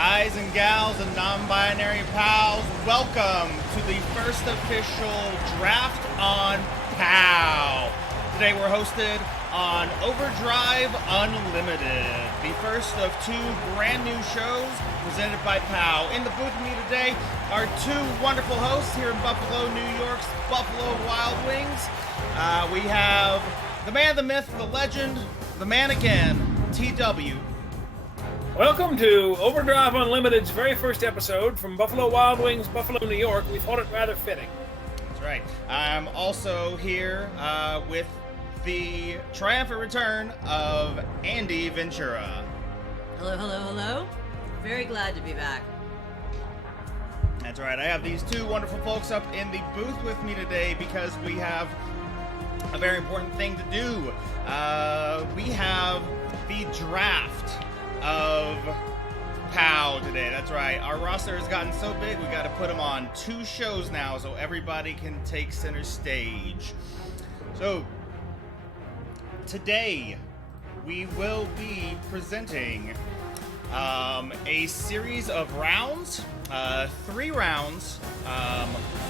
Guys and gals and non-binary pals, welcome to the first official draft on POW. Today we're hosted on Overdrive Unlimited, the first of two brand new shows presented by POW. In the booth with me today are two wonderful hosts here in Buffalo, New York's Buffalo Wild Wings. We have the man, the myth, the legend, the man again, TW. Welcome to Overdrive Unlimited's very first episode from Buffalo Wild Wings, Buffalo, New York. We thought it rather fitting. That's right. I'm also here with the triumphant return of Andy Ventura. Hello, hello, hello. Very glad to be back. That's right. I have these two wonderful folks up in the booth with me today because we have a very important thing to do. We have the draft of POW today. That's right. Our roster has gotten so big, we got to put them on two shows now so everybody can take center stage. So, today we will be presenting a series of rounds, 3 rounds,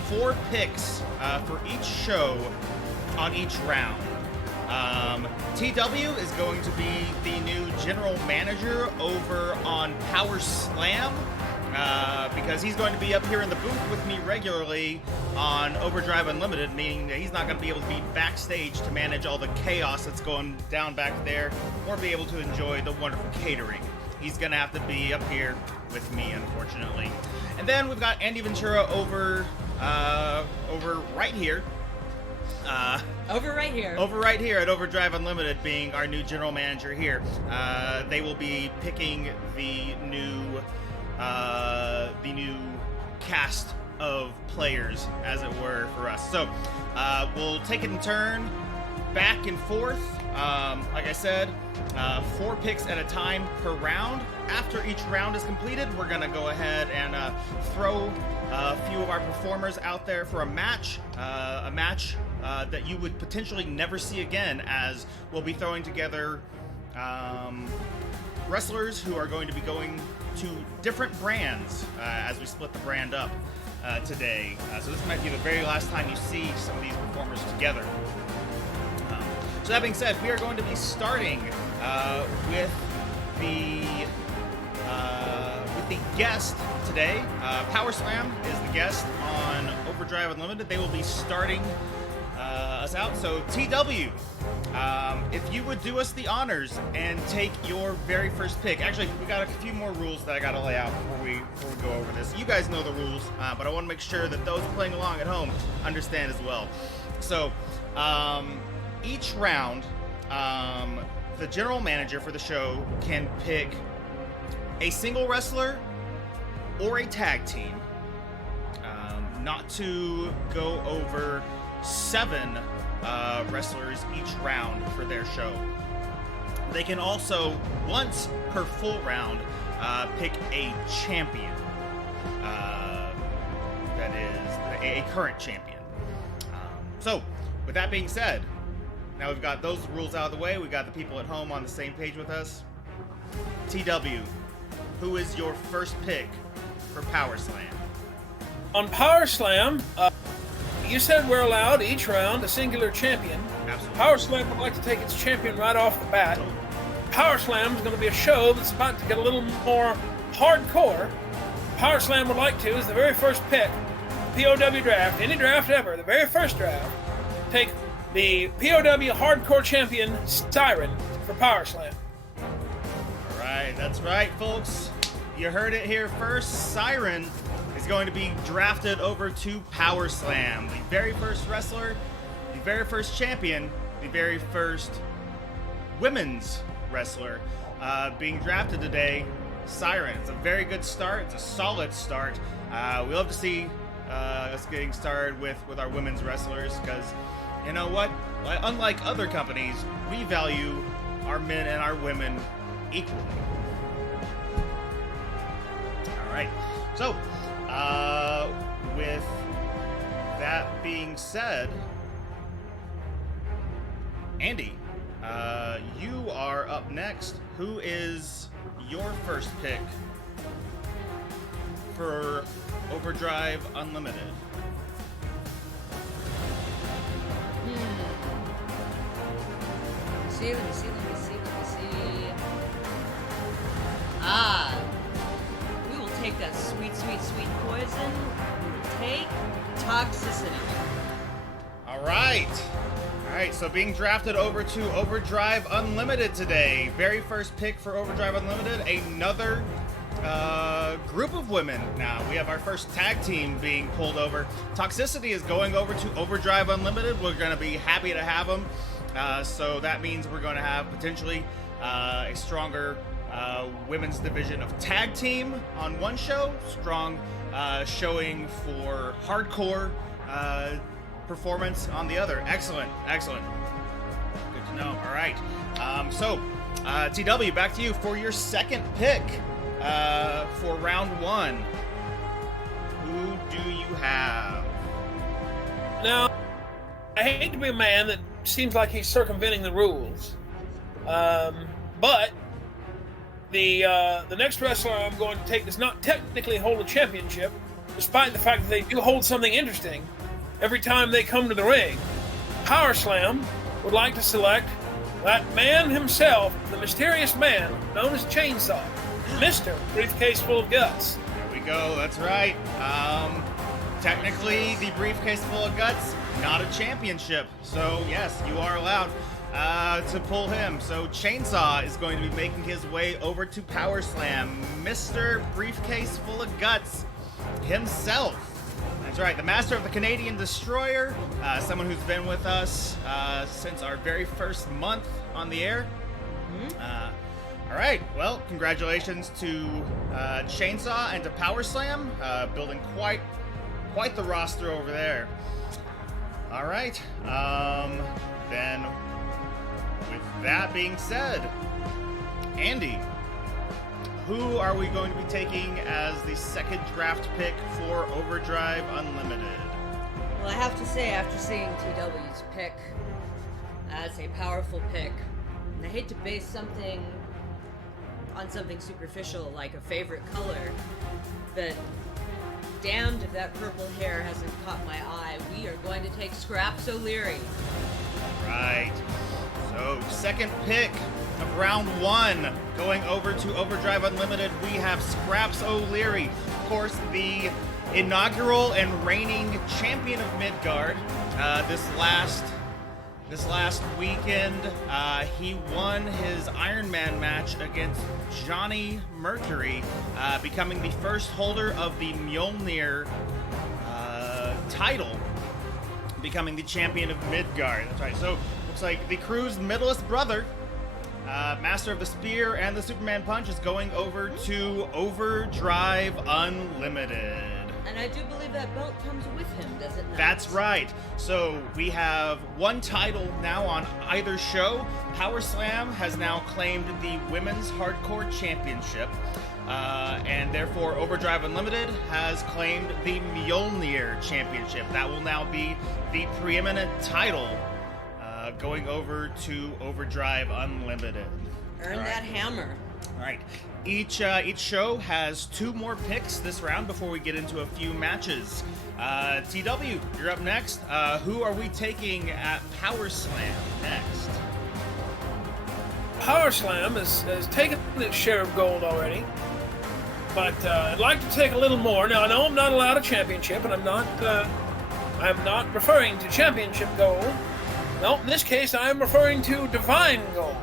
4 picks for each show on each round. TW is going to be the new general manager over on Power Slam because he's going to be up here in the booth with me regularly on Overdrive Unlimited, meaning that he's not going to be able to be backstage to manage all the chaos that's going down back there or be able to enjoy the wonderful catering. He's going to have to be up here with me, unfortunately. And then we've got Andy Ventura over right here. Over right here at Overdrive Unlimited, being our new general manager here. They will be picking the new cast of players, as it were, for us. So we'll take it in turn, back and forth. Like I said, 4 picks at a time per round. After each round is completed, we're gonna go ahead and throw a few of our performers out there for a match that you would potentially never see again, as we'll be throwing together wrestlers who are going to be going to different brands as we split the brand up today. So this might be the very last time you see some of these performers together. So that being said, we are going to be starting with the guest today. Power Slam is the guest on Overdrive Unlimited. They will be starting us out. So TW, if you would do us the honors and take your very first pick. Actually, we got a few more rules that I got to lay out before we go over this. You guys know the rules, but I want to make sure that those playing along at home understand as well. So each round, the general manager for the show can pick a single wrestler or a tag team, not to go over 7 wrestlers each round for their show. They can also, once per full round, pick a champion. That is a current champion. So, with that being said, now we've got those rules out of the way. We've got the people at home on the same page with us. TW, who is your first pick for Power Slam? On Power Slam, you said we're allowed each round a singular champion. Absolutely. Power Slam would like to take its champion right off the bat. Power Slam is going to be a show that's about to get a little more hardcore. Power Slam would like to, as the very first pick, POW draft, any draft ever, the very first draft, take the POW hardcore champion, Siren, for Power Slam. All right, that's right, folks. You heard it here first. Siren is going to be drafted over to Power Slam. The very first wrestler, the very first champion, the very first women's wrestler being drafted today, Siren. It's a very good start. It's a solid start. We love to see us getting started with our women's wrestlers because, you know what? Unlike other companies, we value our men and our women equally. All right. So, with that being said, Andy, you are up next. Who is your first pick for Overdrive Unlimited? Let me see. We will take that sweet poison. We will take toxicity. All right, so being drafted over to Overdrive Unlimited today. Very first pick for Overdrive Unlimited, another group of women now. We have our first tag team being pulled over. Toxicity is going over to Overdrive Unlimited. We're going to be happy to have them. So that means we're going to have potentially a stronger women's division of tag team on one show. Strong showing for hardcore performance on the other. Excellent. Good to know. All right. TW, back to you for your second pick for round one. Who do you have? Now, I hate to be a man that seems like he's circumventing the rules, but the next wrestler I'm going to take does not technically hold a championship, despite the fact that they do hold something interesting every time they come to the ring. Power Slam would like to select that man himself, the mysterious man known as Chainsaw, Mr. Briefcase Full of Guts. There we go, that's right. Technically, the Briefcase Full of Guts, not a championship. So, yes, you are allowed to pull him. So, Chainsaw is going to be making his way over to Power Slam. Mr. Briefcase Full of Guts himself. That's right, the master of the Canadian Destroyer, someone who's been with us since our very first month on the air. All right, well, congratulations to Chainsaw and to Power Slam, building quite the roster over there. All right, then with that being said, Andy, who are we going to be taking as the second draft pick for Overdrive Unlimited? Well, I have to say, after seeing TW's pick, that's a powerful pick. And I hate to base something on something superficial like a favorite color, but damned if that purple hair hasn't caught my eye. We are going to take Scraps O'Leary. Right. So, second pick of round one, going over to Overdrive Unlimited, we have Scraps O'Leary. Of course, the inaugural and reigning champion of Midgard. This last weekend, he won his Iron Man match against Johnny Mercury, becoming the first holder of the Mjolnir title, becoming the champion of Midgard. That's right. So, looks like the crew's middlest brother, master of the Spear and the Superman Punch, is going over to Overdrive Unlimited. And I do believe that belt comes with him, does it not? That's right. So we have one title now on either show. Power Slam has now claimed the Women's Hardcore Championship. And therefore Overdrive Unlimited has claimed the Mjolnir Championship. That will now be the preeminent title going over to Overdrive Unlimited. Earn that hammer. All right. Each show has two more picks this round before we get into a few matches. TW, you're up next. Who are we taking at Power Slam next? Power Slam has taken its share of gold already, but I'd like to take a little more. Now, I know I'm not allowed a championship, and I'm not referring to championship gold. No, in this case, I am referring to divine gold.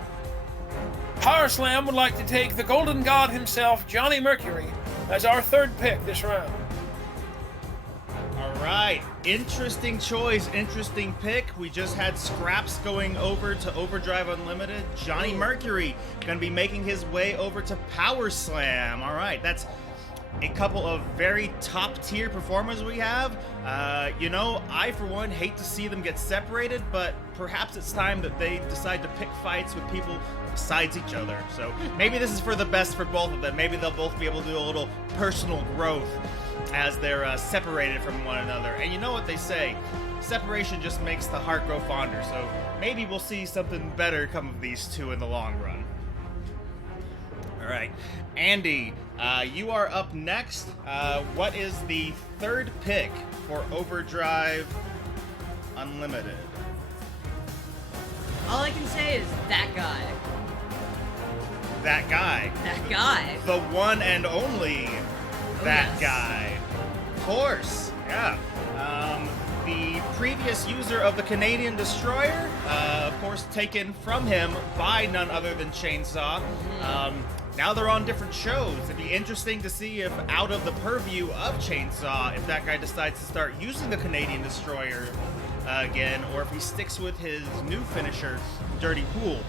Power Slam would like to take the Golden God himself, Johnny Mercury, as our third pick this round. All right, interesting choice, interesting pick. We just had Scraps going over to Overdrive Unlimited. Johnny Mercury going to be making his way over to Power Slam. All right, that's a couple of very top-tier performers we have. I, for one, hate to see them get separated, but perhaps it's time that they decide to pick fights with people besides each other. So maybe this is for the best for both of them. Maybe they'll both be able to do a little personal growth as they're separated from one another. And you know what they say, separation just makes the heart grow fonder. So maybe we'll see something better come of these two in the long run. All right, Andy, you are up next. What is the third pick for Overdrive Unlimited? All I can say is that guy. That guy. That guy. The one and only that yes. guy. Of course, yeah. The previous user of the Canadian Destroyer, of course, taken from him by none other than Chainsaw. Now they're on different shows. It'd be interesting to see if out of the purview of Chainsaw, if that guy decides to start using the Canadian Destroyer again, or if he sticks with his new finisher, Dirty Pool.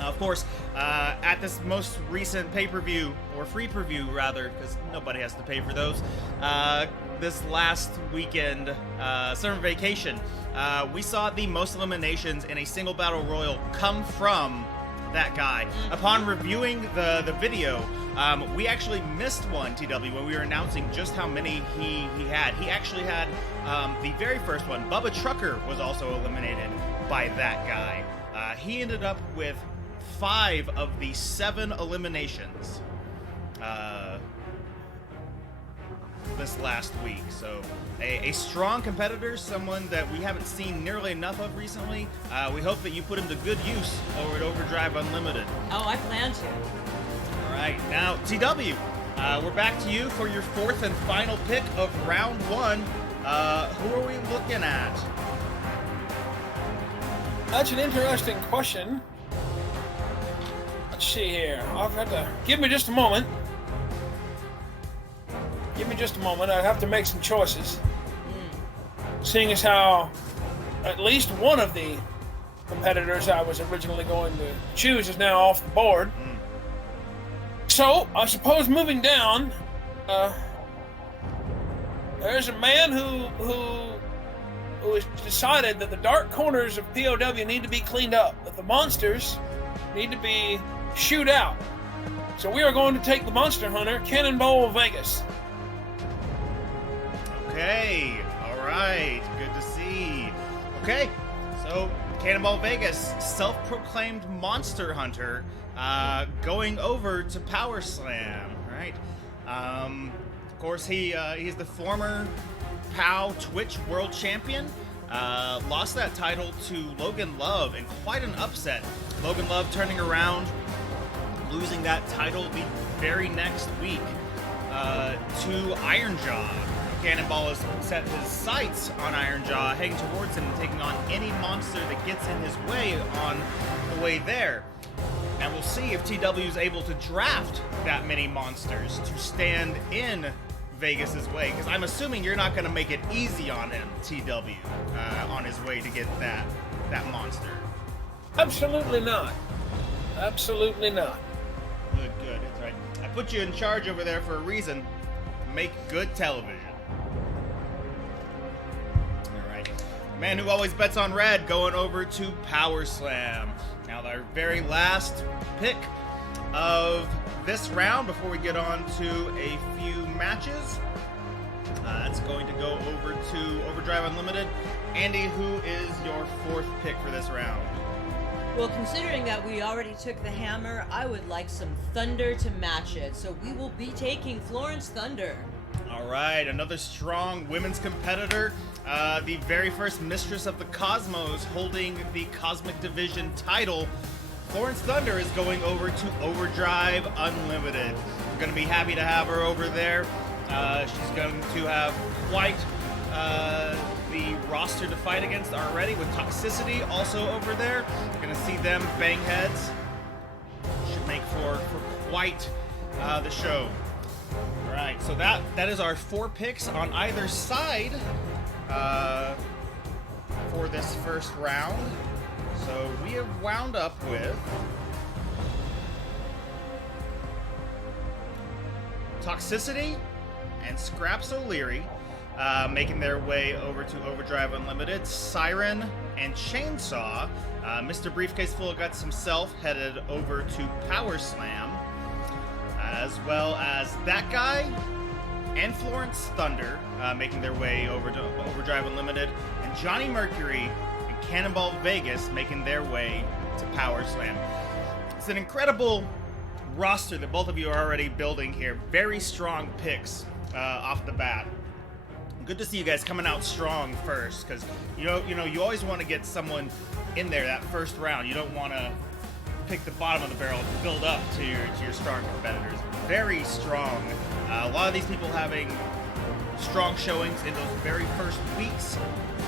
Of course, at this most recent pay-per-view, or free preview rather, because nobody has to pay for those, this last weekend, Summer Vacation, we saw the most eliminations in a single battle royal come from that guy. Upon reviewing the video, we actually missed one, TW, when we were announcing just how many he had. He actually had the very first one. Bubba Trucker was also eliminated by that guy. He ended up with 5 of the 7 eliminations this last week. So a strong competitor, someone that we haven't seen nearly enough of recently. We hope that you put him to good use over at Overdrive Unlimited. Oh, I plan to. All right, now TW, we're back to you for your 4th and final pick of round 1. Who are we looking at? That's an interesting question. Let's see here. I'll have to give me just a moment. Give me just a moment. I have to make some choices. Seeing as how at least one of the competitors I was originally going to choose is now off the board. So I suppose moving down, there's a man who has decided that the dark corners of POW need to be cleaned up, that the monsters need to be shooed out. So we are going to take the monster hunter, Cannonball Vegas. Okay, all right, good to see. Okay, so Cannonball Vegas, self-proclaimed monster hunter, going over to Power Slam, right? Of course, he's the former POW Twitch World Champion. Lost that title to Logan Love in quite an upset. Logan Love turning around, losing that title the very next week to Iron Jaw. Cannonball has set his sights on Iron Jaw, heading towards him and taking on any monster that gets in his way on the way there. And we'll see if TW is able to draft that many monsters to stand in Vegas's way, because I'm assuming you're not going to make it easy on him, TW, on his way to get that monster. Absolutely not. Absolutely not. Good. That's right. I put you in charge over there for a reason. Make good television. Man who always bets on red, going over to Power Slam. Now, our very last pick of this round before we get on to a few matches. That's going to go over to Overdrive Unlimited. Andy, who is your 4th pick for this round? Well, considering that we already took the hammer, I would like some thunder to match it. So we will be taking Florence Thunder. All right, another strong women's competitor. The very first mistress of the Cosmos, holding the Cosmic Division title. Florence Thunder is going over to Overdrive Unlimited. We're going to be happy to have her over there. She's going to have quite the roster to fight against already, with Toxicity also over there. We're going to see them bang heads. Should make for quite the show. All right, so that is our 4 picks on either side for this first round. So we have wound up with Toxicity and Scraps O'Leary making their way over to Overdrive Unlimited. Siren and Chainsaw, Mr. Briefcase Full of Guts himself, headed over to Power Slam, as well as that guy and Florence Thunder making their way over to Overdrive Unlimited, and Johnny Mercury and Cannonball Vegas making their way to Power Slam. It's an incredible roster that both of you are already building here. Very strong picks off the bat. Good to see you guys coming out strong first, because you always want to get someone in there that first round. You don't want to pick the bottom of the barrel and build up to your strong competitors. Very strong. A lot of these people having strong showings in those very first weeks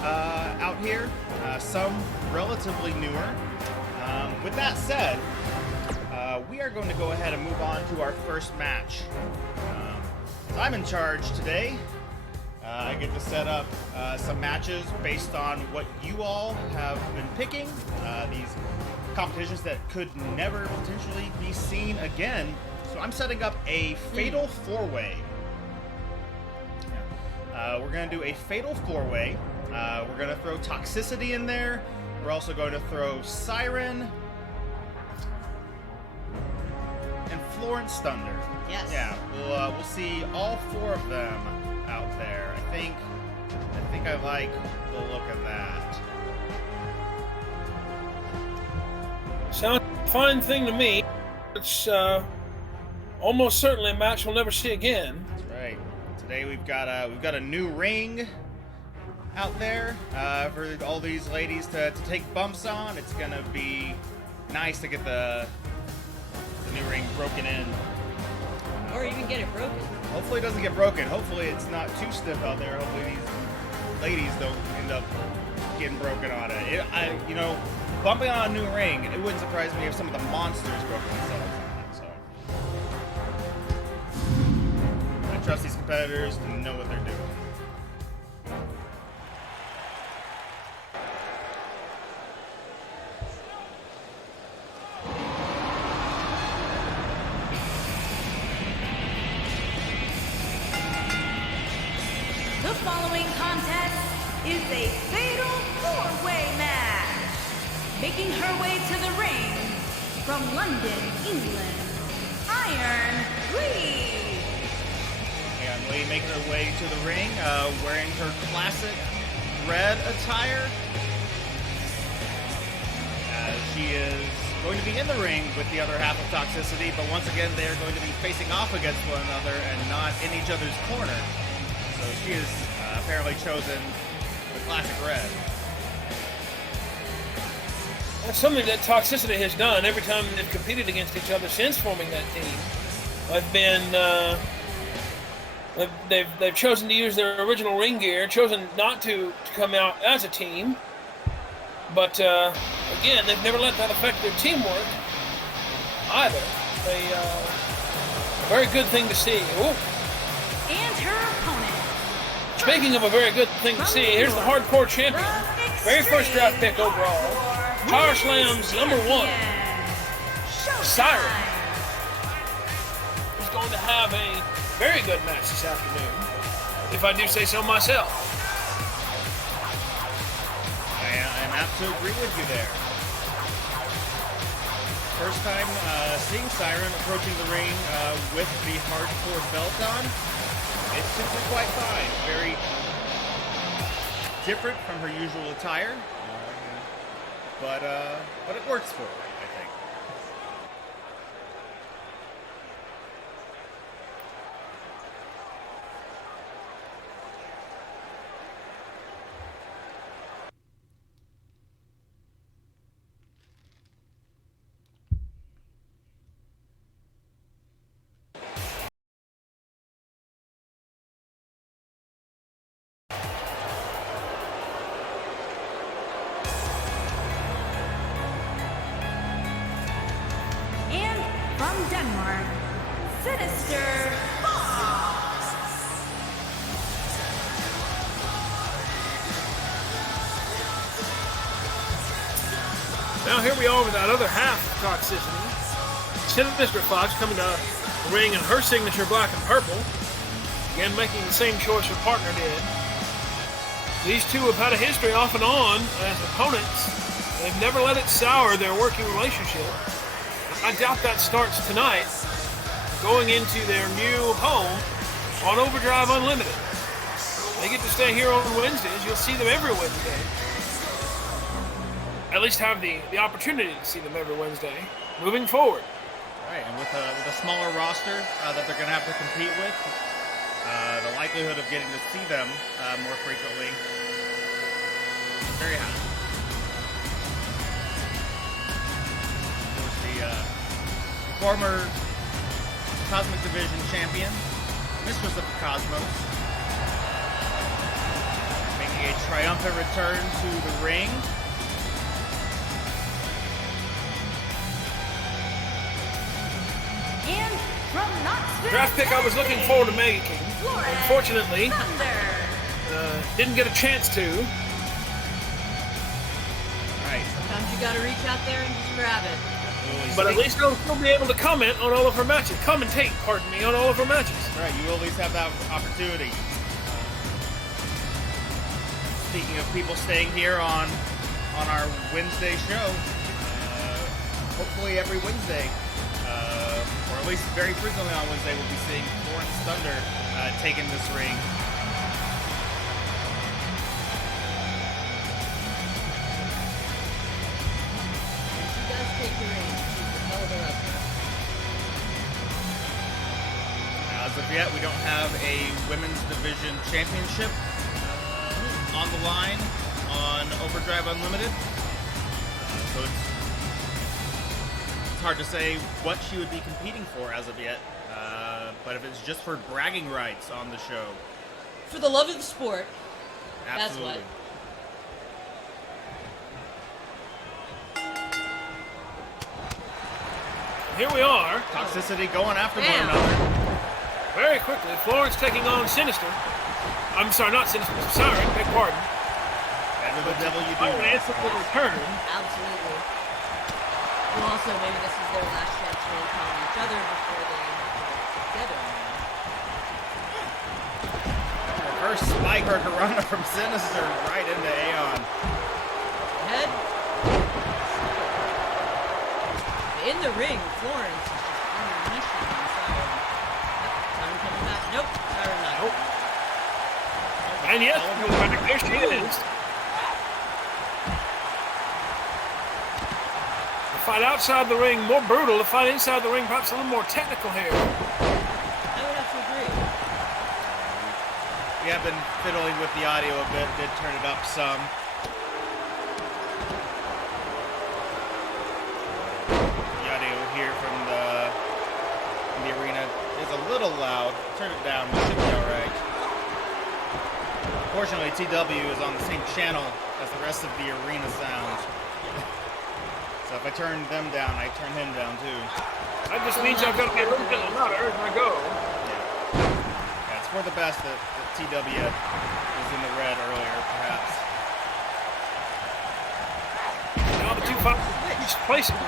out here. Some relatively newer. With that said, we are going to go ahead and move on to our first match. So I'm in charge today. I get to set up some matches based on what you all have been picking. These competitions that could never potentially be seen again. So I'm setting up a fatal four-way. We're going to do a fatal four-way. We're going to throw Toxicity in there. We're also going to throw Siren and Florence Thunder. Yes. Yeah, we'll see all four of them out there. I think I like the look of that. Sounds like a fine thing to me. It's almost certainly a match we'll never see again. That's right. Today we've got a new ring out there for all these ladies to take bumps on. It's gonna be nice to get the new ring broken in. Or even get it broken. Hopefully it doesn't get broken. Hopefully it's not too stiff out there. Hopefully these ladies don't end up getting broken on it. Bumping on a new ring, it wouldn't surprise me if some of the monsters broke themselves on it. So I trust these competitors to know what they're doing. The following contest is a fatal four-way match. Making her way to the ring from London, England, Ayeon. Ayeon making her way to the ring, wearing her classic red attire. She is going to be in the ring with the other half of Toxicity, but once again they are going to be facing off against one another and not in each other's corner. So she has apparently chosen the classic red. That's something that Toxicity has done every time they've competed against each other since forming that team. They've chosen to use their original ring gear, chosen not to come out as a team. But again, they've never let that affect their teamwork either. A very good thing to see. Ooh. And her opponent. Speaking of a very good thing to see, here's the hardcore champion. Very first draft pick overall. Power Slam's #1. Siren. He's going to have a very good match this afternoon, if I do say so myself. I'm apt to agree with you there. First time seeing Siren approaching the ring with the hardcore belt on. It's simply quite fine. Very different from her usual attire, but it works for her, I think. From Denmark, Sinister. Now here we are with that other half of Toxicity. Sinister Fox coming to the ring in her signature black and purple. Again, making the same choice her partner did. These two have had a history off and on as opponents. They've never let it sour their working relationship. I doubt that starts tonight, going into their new home on Overdrive Unlimited. They get to stay here on Wednesdays. You'll see them every Wednesday. At least have the opportunity to see them every Wednesday moving forward. Right, and with a smaller roster that they're going to have to compete with, the likelihood of getting to see them more frequently is very high. Of course, the former Cosmic Division champion, Mistress of the Cosmos, making a triumphant return to the ring. And from Knoxville, Draft pick I was looking forward to making. Florence, Unfortunately, Thunder. didn't get a chance to. Right. Sometimes you gotta reach out there and just grab it. But at least I'll still be able to comment on all of her matches. Commentate, pardon me, on all of her matches. Right, you will at least have that opportunity. Speaking of people staying here on our Wednesday show, hopefully every Wednesday, or at least very frequently on Wednesday, we'll be seeing Florence Thunder taking this ring. She does take the ring. She's a hell of a wrestler. As of yet, we don't have a women's division championship on the line on Overdrive Unlimited, so it's hard to say what she would be competing for as of yet. But if it's just for bragging rights on the show, For the love of the sport, absolutely. that's what. Here we are. Toxicity going after one Damn. another. Very quickly, Florence taking on Sinister. I'm sorry, not Sinister, Siren, beg pardon. Better the devil you I would do. answer for the return. Absolutely. Well, also, maybe this is their last chance to really pound each other before they have to work together. Reverse spike Hurricanrana from Sinister right into Ayeon. Head. In the ring, Florence is just unleashing on Siren. Yep, Siren coming back. Nope, Siren not. Nope. And yes, there she is. The fight outside the ring, more brutal. The fight inside the ring, perhaps a little more technical here. I would have to agree. We have been fiddling with the audio a bit, did turn it up some. The audio here from the arena is a little loud. Turn it down, we should be alright. Fortunately, TW is on the same channel as the rest of the arena sounds. So if I turn them down, I turn him down too. That just means I've got to be a little bit louder as I go. Yeah, it's for the best that TW was in the red earlier, perhaps. Now the two fighters each placing.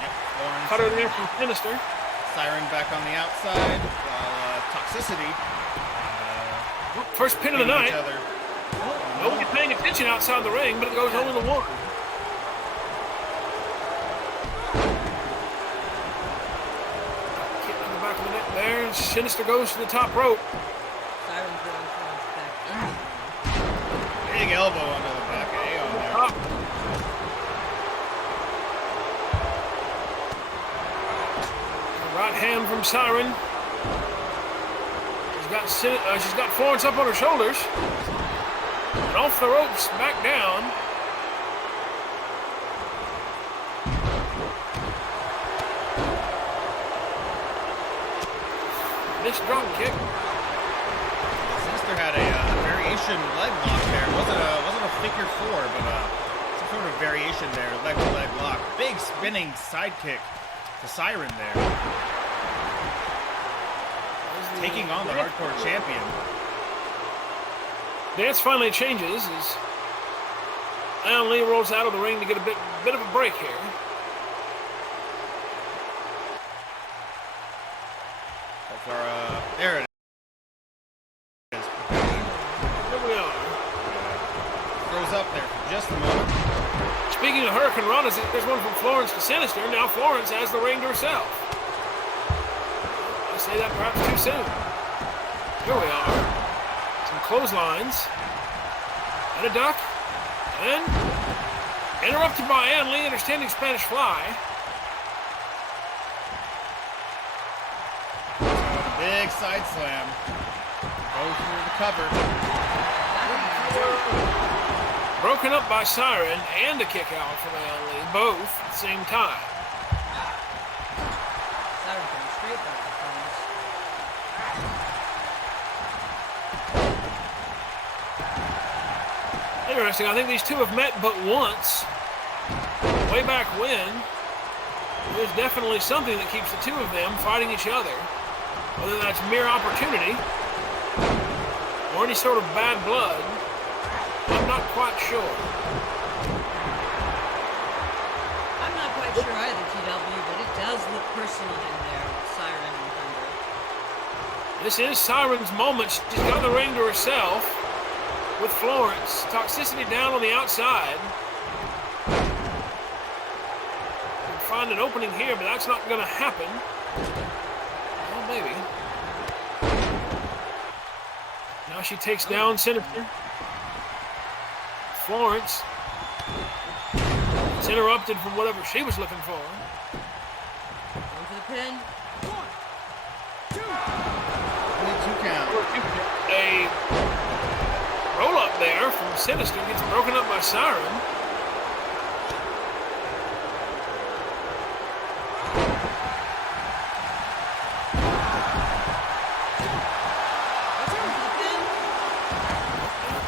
Yep, Florence. Cutter there from Sinister. Siren back on the outside, while Toxicity First pin of the hitting night. each other. Nobody paying attention outside the ring, but it goes only the one. Kick to the back of the neck there, and Sinister goes to the top rope. Siren's throwing Florence back in the ring. Big elbow onto the back of Ayeon there. Top. Right hand from Siren. She's got Florence up on her shoulders. And off the ropes, back down. This drop kick. Sinister had a variation leg lock there. It wasn't a figure four, but some sort of variation there. Leg to leg lock. Big spinning side kick to Siren there. Taking on the hardcore champion. Dance finally changes as Unholy rolls out of the ring to get a bit of a break here. There it is. Here we are. Throws up there for just a moment. Speaking of Hurricanranas, there's one from Florence to Sinister. Now Florence has the ring to herself. I say that perhaps too soon. Here we are. Some clotheslines. And a duck. And Interrupted by Ayeon Lee and her standing Spanish fly. Big side slam. Go through the cover. Broken up by Siren and a kick out from Ayeon Lee, both at the same time. Siren coming straight back to Florence. Interesting. I think these two have met but once. Way back when. There's definitely something that keeps the two of them fighting each other. Whether that's mere opportunity or any sort of bad blood, I'm not quite sure. I'm not quite sure either, TW, but it does look personal in there with Siren and Thunder. This is Siren's moment. She's got the ring to herself with Florence. Toxicity down on the outside. Can find an opening here, but that's not going to happen. Well, maybe. Now she takes down Sinister. Florence. It's interrupted from whatever she was looking for. Going for the pin. 1, 2. Only 2 count. A roll up there from Sinister gets broken up by Siren.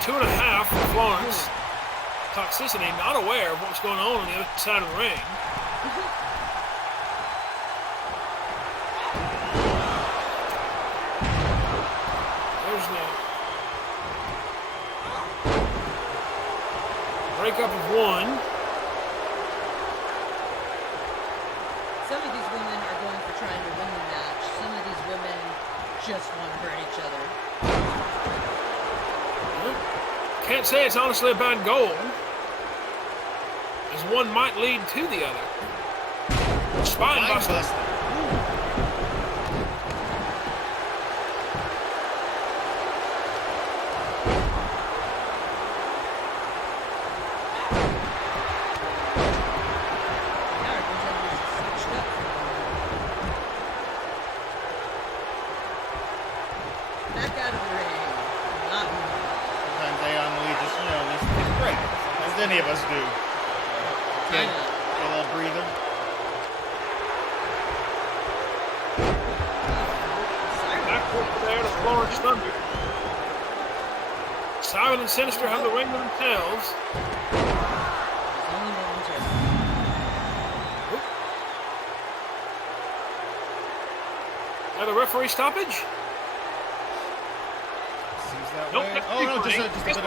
Two and a half for Florence. Toxicity, not aware of what's going on the other side of the ring. There's the breakup of one. Some of these women are going for trying to win the match. Some of these women just want to hurt each other. Can't say it's honestly a bad goal, as one might lead to the other. Spine buster. Back out of the ring. Not Sometimes Ayeon Lee just, needs to take a break. As any of us do. Get a little breather. Back there to Florence Thunder. Siren and Sinister have the ring to themselves. only momentarily. Another referee stoppage? Seems that Nope, way. that's Oh, no, just a replay. bit of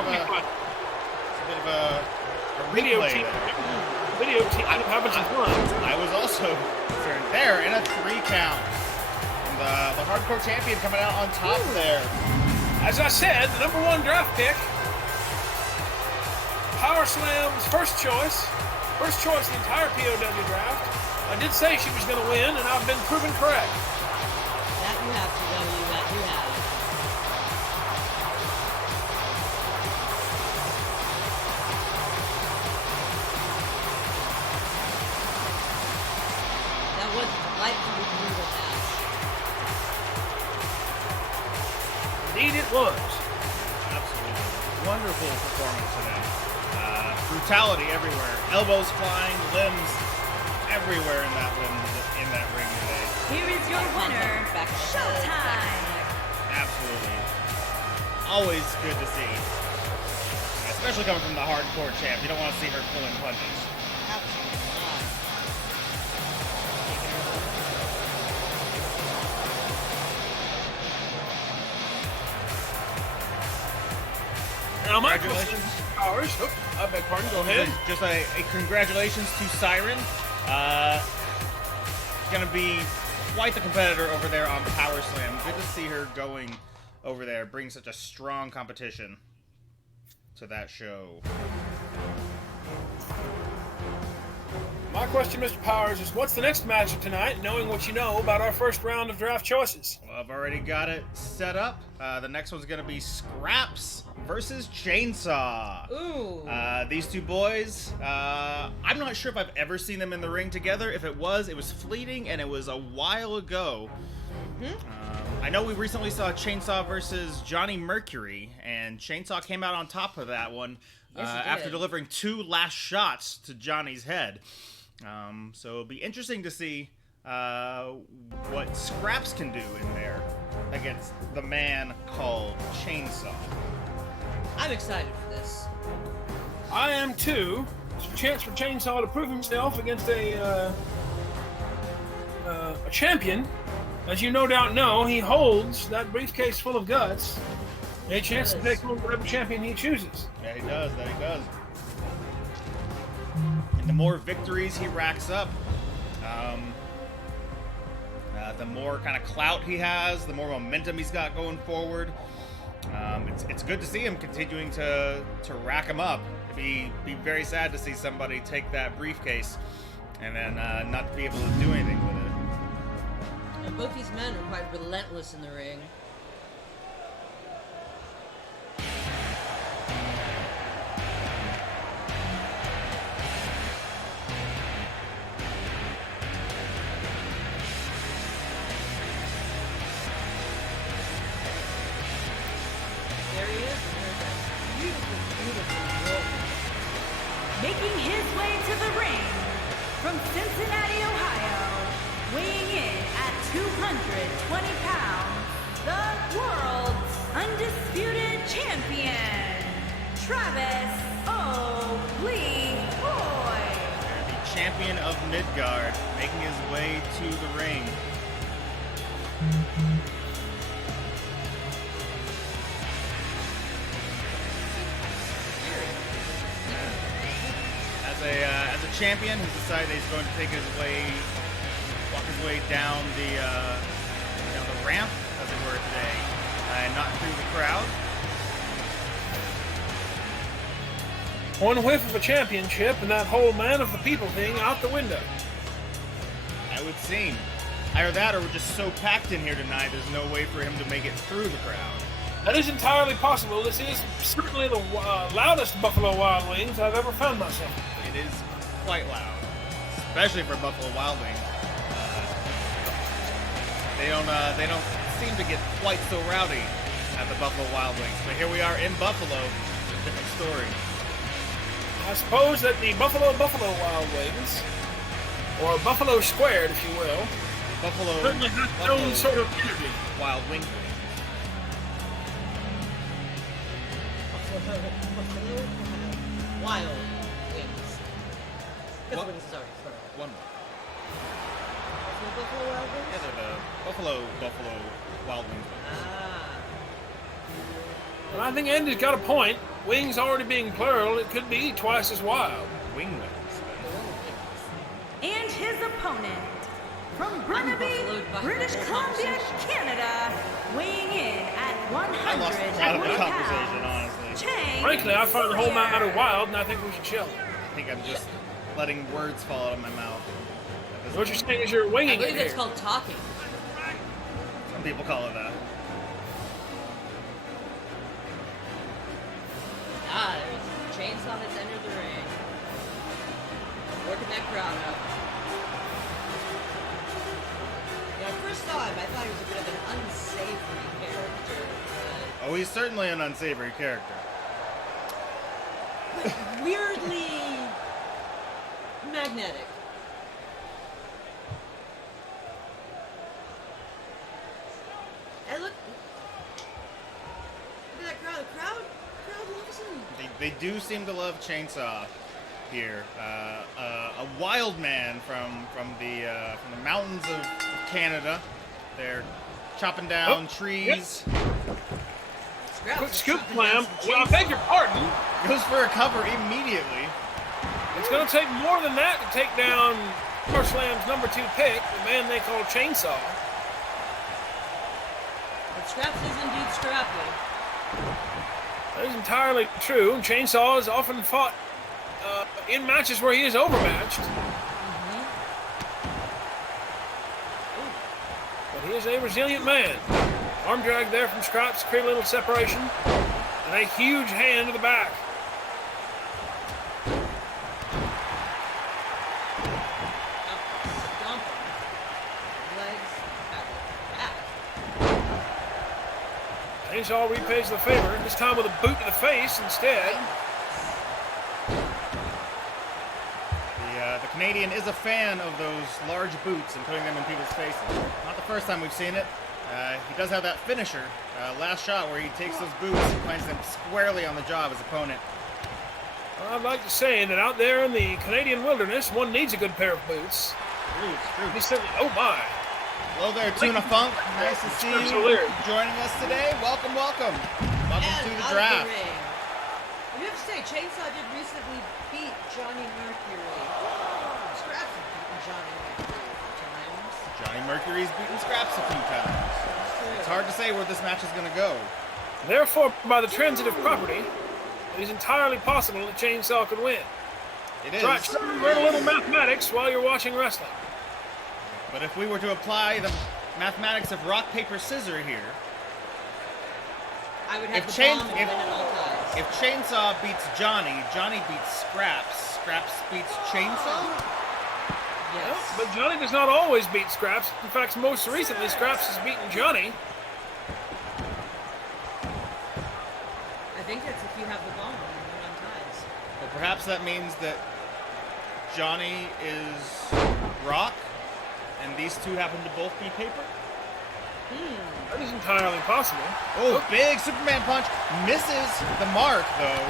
a Video replay team. there. Video team happens in front. I was also concerned there, and a 3 count. And the hardcore champion coming out on top there. As I said, the #1 draft pick. Power Slam's first choice. First choice in the entire POW draft. I did say she was going to win, and I've been proven correct. That you have, TW, that you have. That was a delightfully brutal match. Indeed it was. Absolutely. Wonderful performance today. Brutality everywhere. Elbows flying, limbs everywhere in that ring today. Here is your winner, Back to Showtime. Absolutely. Always good to see. Especially coming from the hardcore champ. You don't want to see her pulling punches. Absolutely not. Now my Congratulations. question, Powers. Oh, I beg pardon. Go ahead. Just a congratulations to Siren. Going to be quite the competitor over there on Power Slam. Good to see her going over there, bring such a strong competition to that show. My question, Mr. Powers, is what's the next matchup tonight, knowing what you know about our first round of draft choices? Well, I've already got it set up. The next one's going to be Scraps versus Chainsaw. Ooh. These two boys, I'm not sure if I've ever seen them in the ring together. If it was fleeting, and it was a while ago. I know we recently saw Chainsaw versus Johnny Mercury, and Chainsaw came out on top of that one Yes, he after did. delivering 2 last shots to Johnny's head. So it'll be interesting to see what Scraps can do in there against the man called Chainsaw. I'm excited for this. I am too. It's a chance for Chainsaw to prove himself against a champion. As you no doubt know, he holds that briefcase full of guts. A chance to take on whatever champion he chooses. Yeah, he does. That he does. And the more victories he racks up, the more kind of clout he has, the more momentum he's got going forward. It's good to see him continuing to rack him up. It'd be very sad to see somebody take that briefcase and then not to be able to do anything with it. And both these men are quite relentless in the ring. There he is. And there's that beautiful, beautiful roll. Making his way to the ring from Cincinnati, Ohio, weighing in at 220 pounds, the world's undisputed champion, Travis O'Lee Boy. The champion of Midgard making his way to the ring. As a champion, he's decided he's going to walk his way down the ramp, as it were, today, and not through the crowd. One whiff of a championship and that whole man of the people thing out the window. That would seem. Either that, or we're just so packed in here tonight, there's no way for him to make it through the crowd. That is entirely possible. This is certainly the loudest Buffalo Wild Wings I've ever found myself. It is quite loud, especially for Buffalo Wild Wings. They don't seem to get quite so rowdy at the Buffalo Wild Wings, but here we are in Buffalo. Different story. I suppose that the Buffalo Wild Wings, or Buffalo Squared, if you will, Buffalo certainly has its own sort of energy. Wild Wing. Buffalo Wild Wings. Because What? the wings is already plural. One. Buffalo Wild Wings? Yeah, they're the Buffalo Wild Wings. Ah. But I think Andy's got a point. Wings already being plural, it could be twice as wild. Wing Wings. And his opponent, from Burnaby, Unbuffaloed British buffalo Columbia, conversation. Canada, weighing in at I lost the plot of the 120 conversation, pounds. honestly. Chain Frankly, I find the whole Warrior. matter wild, and I think we should chill. I think I'm just letting words fall out of my mouth. What you're saying is you're I winging it believe here. that's called talking. Some people call it that. Ah, there's Chainsaw has entered the ring. Working that crowd up. When I first saw him, I thought he was a bit of an unsavory character. Oh, he's certainly an unsavory character. But weirdly magnetic. And look at that crowd. The crowd loves him. They do seem to love Chainsaw here. A wild man from the mountains of Canada. They're chopping down trees. Scraps Quick is scoop chopping clam. down some Well, I chainsaw. beg your pardon. Goes for a cover immediately. It's going to take more than that to take down Power Slam's number 2 pick, the man they call Chainsaw. But Scraps is indeed scrappy. That is entirely true. Chainsaw has often fought in matches where he is overmatched. But he is a resilient man. Arm drag there from Scraps, create a little separation. And a huge hand to the back. Stomp him. Legs back. Chainsaw repays the favor, this time with a boot to the face instead. The Canadian is a fan of those large boots and putting them in people's faces. Not the first time we've seen it. He does have that finisher, last shot, where he takes those boots and finds them squarely on the jaw of his opponent. Well, I'd like to say that out there in the Canadian wilderness, one needs a good pair of boots. True. He certainly, oh my. Hello there, Tuna Funk. Nice to see you joining us today. Welcome, welcome. Welcome to the draft. We have to say, Chainsaw did recently beat Johnny Mercury. Scraps have beaten Johnny Mercury a few times. Johnny Mercury's beaten Scraps a few times. It's hard to say where this match is going to go. Therefore, by the transitive property, it is entirely possible that Chainsaw could win. It is. Right, learn a little mathematics while you're watching wrestling. But if we were to apply the mathematics of rock, paper, scissors here, I would have to bomb and win at all times. If Chainsaw beats Johnny, Johnny beats Scraps, Scraps beats Chainsaw? Yes. Well, but Johnny does not always beat Scraps. In fact, most recently, Scraps has beaten Johnny. I think that's if you have the bomb and you run ties. Well, perhaps that means that Johnny is rock, and these two happen to both be paper? That is entirely possible. Oh, big Superman punch. Misses the mark, though.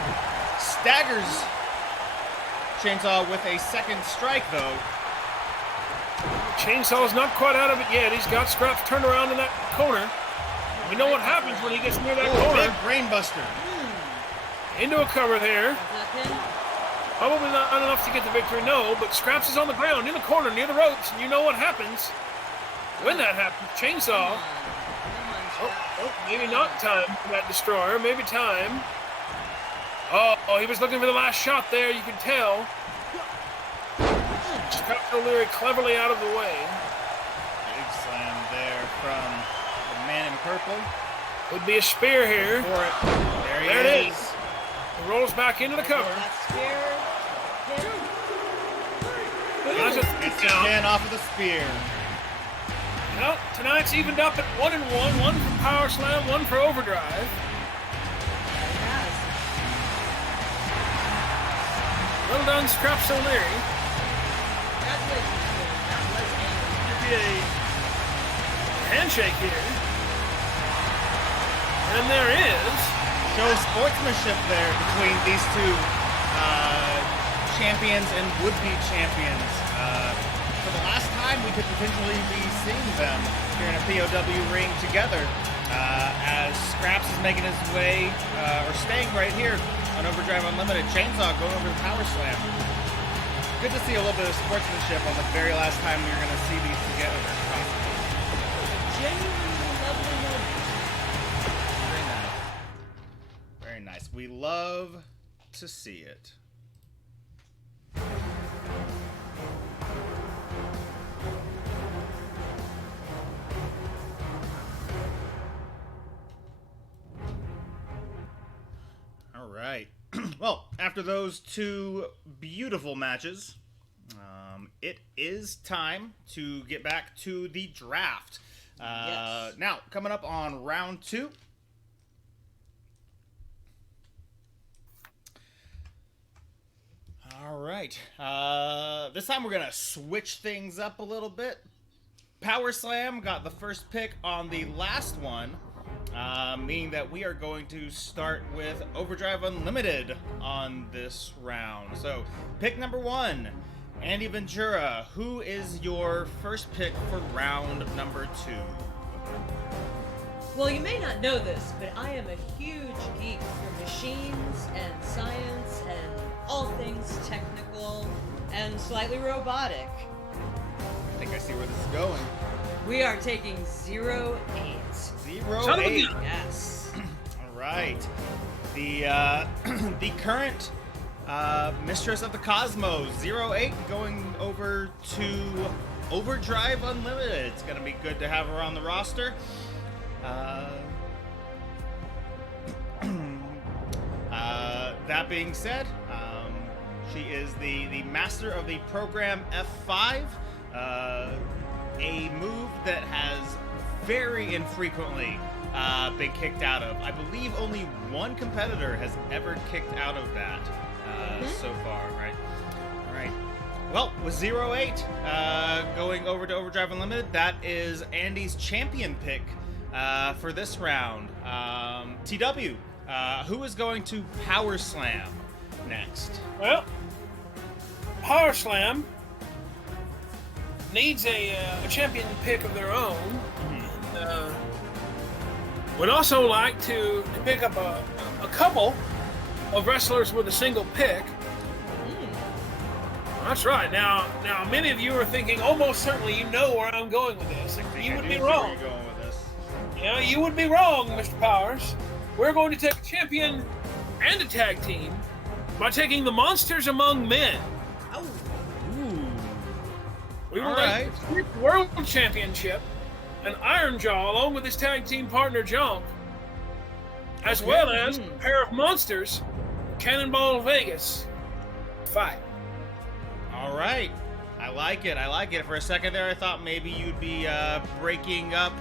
Staggers Chainsaw with a second strike, though. Chainsaw's not quite out of it yet. He's got Scraps turned around in that corner. We know what happens when he gets near that corner. Big brainbuster. Into a cover there. Is that pin? Probably not enough to get the victory, no, but Scraps is on the ground in the corner near the ropes, and you know what happens. When that happens, Chainsaw. Oh, maybe not time for that destroyer. Maybe time. Oh, he was looking for the last shot there. You can tell. Scraps O'Leary cleverly out of the way. Big slam there from the man in purple. Would be a spear here. For it. There it is. He rolls back into the cover. That spear. Gets the pin off of the spear. Well, tonight's evened up at 1-1. One for Power Slam, one for Overdrive. Well done, Scraps O'Leary. Give you a handshake here. And there is. Shows sportsmanship there between these two champions and would-be champions. For the last time, we could potentially be seeing them here in a POW ring together as Scraps is making his way, or staying right here on Overdrive Unlimited. Chainsaw going over the Power Slam. Good to see a little bit of sportsmanship on the very last time we were going to see these together. Genuinely lovely moment. Very nice. Very nice. We love to see it. All right. Well, after those two beautiful matches, it is time to get back to the draft. Yes. Now, coming up on round 2. All right. This time we're going to switch things up a little bit. Power Slam got the first pick on the last one. Meaning that we are going to start with Overdrive Unlimited on this round. So, pick number 1, Andy Ventura. Who is your first pick for round number 2? Well, you may not know this, but I am a huge geek for machines and science and all things technical and slightly robotic. I think I see where this is going. We are taking Zee-Rho-Eight. Zee-Rho-Eight. Yes. All right. The the current mistress of the cosmos, Zee-Rho-Eight, going over to Overdrive Unlimited. It's gonna be good to have her on the roster. that being said, she is the master of the program F5, a move that has very infrequently been kicked out of. I believe only one competitor has ever kicked out of that so far, right? All right. Well, with Zee-Rho-Eight going over to Overdrive Unlimited, that is Andy's champion pick for this round. TW, who is going to Power Slam next? Well, Power Slam needs a champion pick of their own. And, would also like to pick up a couple of wrestlers with a single pick. That's right. Now, many of you are thinking, almost certainly you know where I'm going with this. You would be wrong. Yeah, you would be wrong, Mr. Powers. We're going to take a champion and a tag team by taking the Monsters Among Men. Oh. Ooh. We will All take the World Championship and Iron Jaw along with his tag team partner Junk, as well as a pair of monsters, Cannonball Vegas. Fight. All right. I like it. I like it. For a second there, I thought maybe you'd be breaking up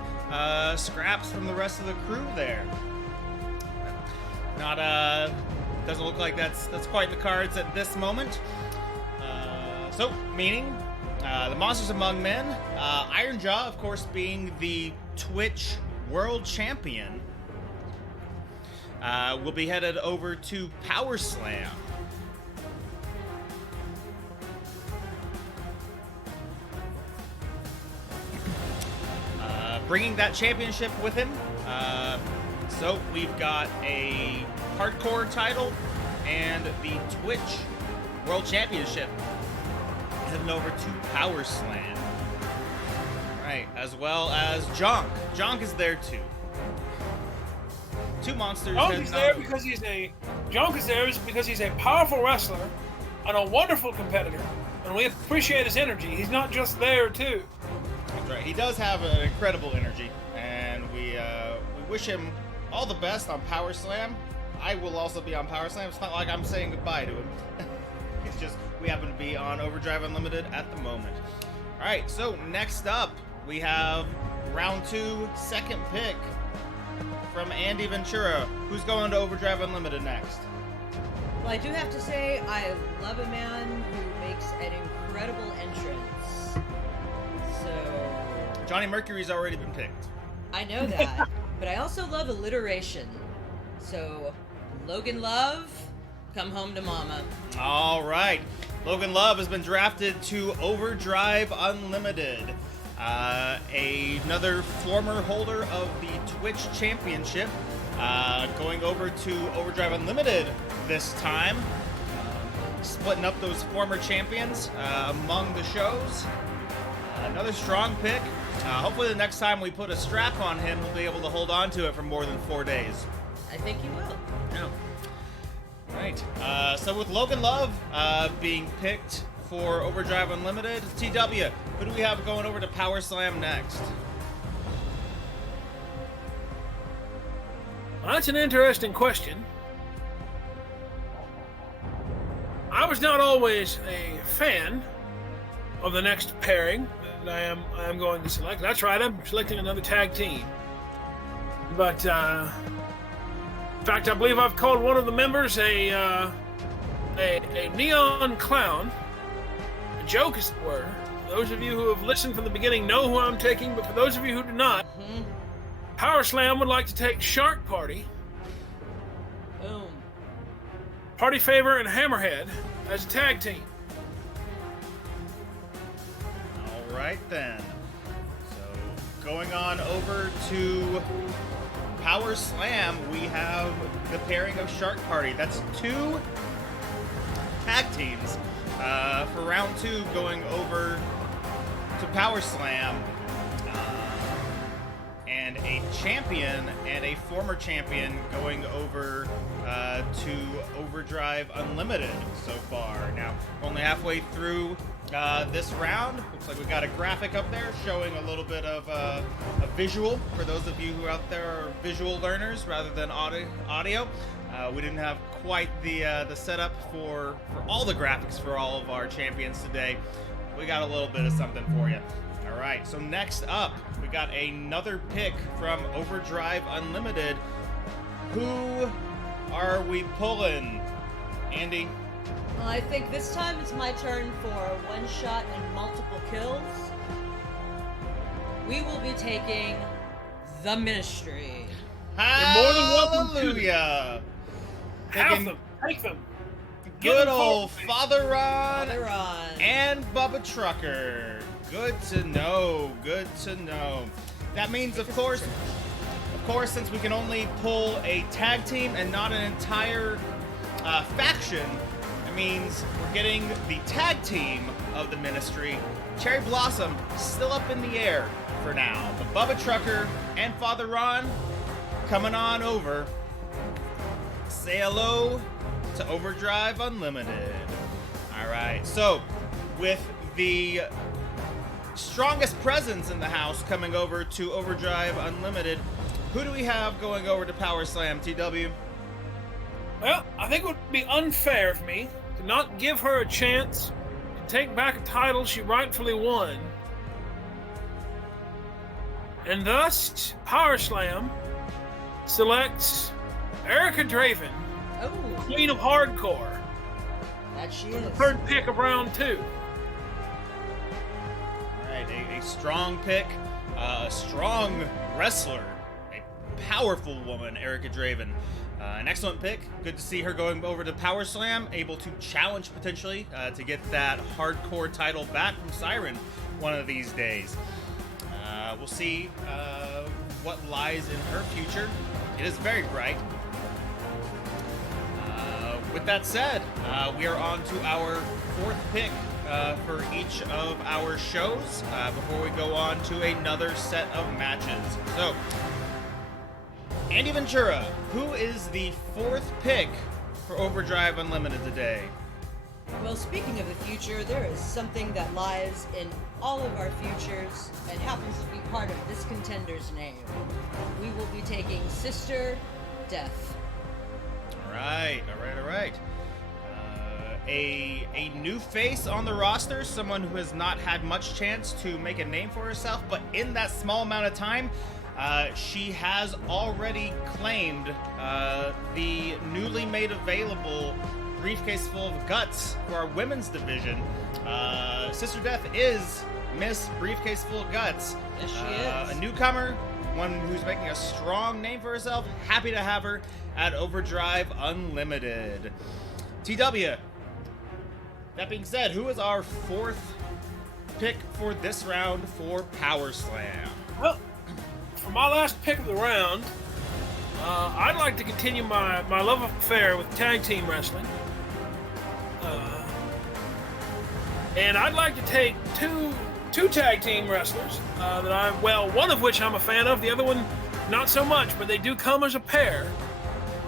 scraps from the rest of the crew there. Not doesn't look like that's quite the cards at this moment. So meaning the Monsters Among Men, Iron Jaw, of course, being the Twitch World Champion, will be headed over to Power Slam. Bringing that championship with him. So we've got a hardcore title and the Twitch World Championship heading over to Power Slam. Right, as well as Jonk. Jonk is there too. Two monsters. Jonk is there because he's a powerful wrestler and a wonderful competitor, and we appreciate his energy. He's not just there too. That's right. He does have an incredible energy, and we wish him all the best on Power Slam. I will also be on Power Slam. It's not like I'm saying goodbye to him. It's just we happen to be on Overdrive Unlimited at the moment. All right, so next up we have round 2, second pick from Andy Ventura. Who's going to Overdrive Unlimited next? Well, I do have to say, I love a man who makes an incredible entrance. So... Johnny Mercury's already been picked. I know that, but I also love alliteration. So, Logan Love, come home to mama. All right. Logan Love has been drafted to Overdrive Unlimited. Another former holder of the Twitch Championship, going over to Overdrive Unlimited this time. Splitting up those former champions among the shows. Another strong pick. Hopefully the next time we put a strap on him, we'll be able to hold on to it for more than 4 days. I think you will. Yeah. Right. So with Logan Love being picked for Overdrive Unlimited, TW, who do we have going over to Power Slam next? Well, that's an interesting question. I was not always a fan of the next pairing that I am going to select. That's right, I'm selecting another tag team. But in fact, I believe I've called one of the members a neon clown. A joke, as it were. Those of you who have listened from the beginning know who I'm taking, but for those of you who do not, Power Slam would like to take Shark Party, Boom. Party Favor, and Hammerhead as a tag team. All right then. So going on over to Power Slam, we have the pairing of Shark Party. That's 2 tag teams for round 2 going over to Power Slam. And and a champion and a former champion going over to Overdrive Unlimited so far. Now, only halfway through this round. Looks like we got a graphic up there showing a little bit of a visual for those of you who out there are visual learners rather than audio. We didn't have quite the setup for all the graphics for all of our champions today. We got a little bit of something for you. All right, so next up, we got another pick from Overdrive Unlimited. Who are we pulling, Andy? Well, I think this time it's my turn for one shot and multiple kills. We will be taking the Ministry. You're more than welcome to. Hallelujah! Have them. Take them. Get Good them old forward. Father Ron Father Ron. and Bubba Trucker. Good to know. Good to know. That means, of course, since we can only pull a tag team and not an entire faction, it means we're getting the tag team of the Ministry. Cherry Blossom still up in the air for now, but Bubba Trucker and Father Ron coming on over. Say hello to Overdrive Unlimited. All right, so with the strongest presence in the house coming over to Overdrive Unlimited, who do we have going over to Power Slam, TW? Well, I think it would be unfair of me to not give her a chance to take back a title she rightfully won. And thus, Power Slam selects Erica Draven, Oh, Queen of Hardcore, that she the is. third pick of round 2. All right, a strong pick, a strong wrestler, a powerful woman, Erica Draven. An excellent pick. Good to see her going over to Power Slam, able to challenge potentially to get that hardcore title back from Siren one of these days. We'll see what lies in her future. It is very bright. With that said, we are on to our fourth pick for each of our shows before we go on to another set of matches. So, Andy Ventura, who is the fourth pick for Overdrive Unlimited today? Well, speaking of the future, there is something that lies in all of our futures and happens to be part of this contender's name. We will be taking Sister Death. All right. A new face on the roster, someone who has not had much chance to make a name for herself, but in that small amount of time, she has already claimed the newly made available briefcase full of guts for our women's division. Sister Death is Miss Briefcase Full of Guts. Yes, she is. A newcomer, one who's making a strong name for herself. Happy to have her at Overdrive Unlimited. TW, that being said, who is our fourth pick for this round for Power Slam? Well, for my last pick of the round, I'd like to continue my love affair with tag team wrestling. And I'd like to take two tag team wrestlers one of which I'm a fan of, the other one not so much, but they do come as a pair.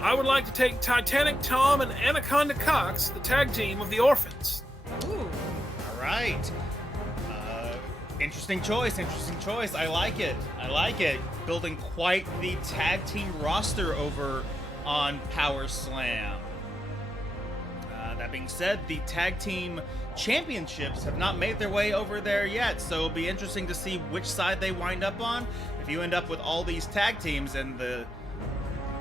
I would like to take Titanic Tom and Anaconda Cox, the tag team of the Orphans. Ooh. All right. Interesting choice. I like it. Building quite the tag team roster over on Power Slam. That being said, the tag team championships have not made their way over there yet, so it'll be interesting to see which side they wind up on. If you end up with all these tag teams and the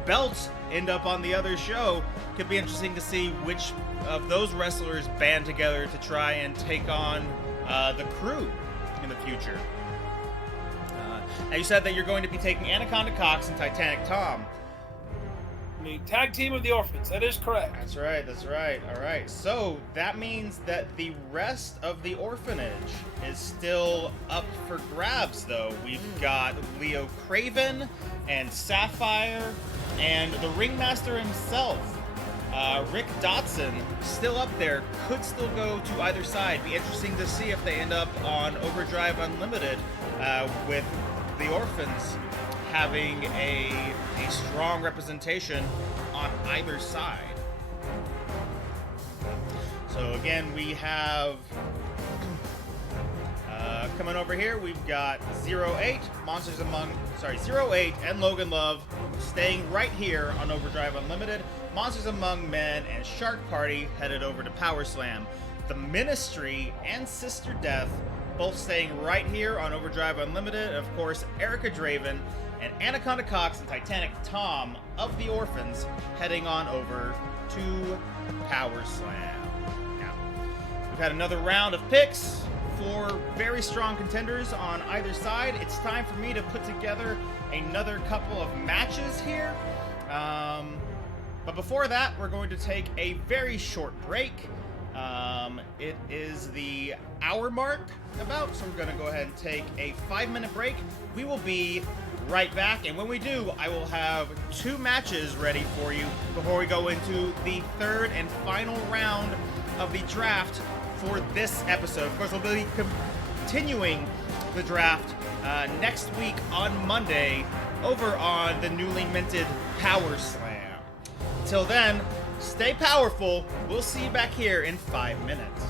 belts end up on the other show, could be interesting to see which of those wrestlers band together to try and take on the crew in the future. Now you said that you're going to be taking Anaconda Cox and Titanic Tom. The tag team of the Orphans, that is correct. That's right. All right. So that means that the rest of the orphanage is still up for grabs, though. We've got Leo Craven and Sapphire and the ringmaster himself, Rick Dotson, still up there. Could still go to either side. Be interesting to see if they end up on Overdrive Unlimited with the Orphans having a strong representation on either side. So again, we have coming over here, we've got Zee-Rho-Eight, Zee-Rho-Eight and Logan Love staying right here on Overdrive Unlimited. Monsters Among Men and Shark Party headed over to Power Slam. The Ministry and Sister Death both staying right here on Overdrive Unlimited. Of course, Erica Draven and Anaconda Cox and Titanic Tom of the Orphans heading on over to Power Slam. Now, we've had another round of picks for very strong contenders on either side. It's time for me to put together another couple of matches here. But before that, we're going to take a very short break. It is the hour mark about, so we're going to go ahead and take a 5-minute break. We will be right back, and when we do, I will have 2 matches ready for you before we go into the third and final round of the draft for this episode. Of course, we'll be continuing the draft next week on Monday over on the newly minted Power Slam. Until then, stay powerful. We'll see you back here in 5 minutes.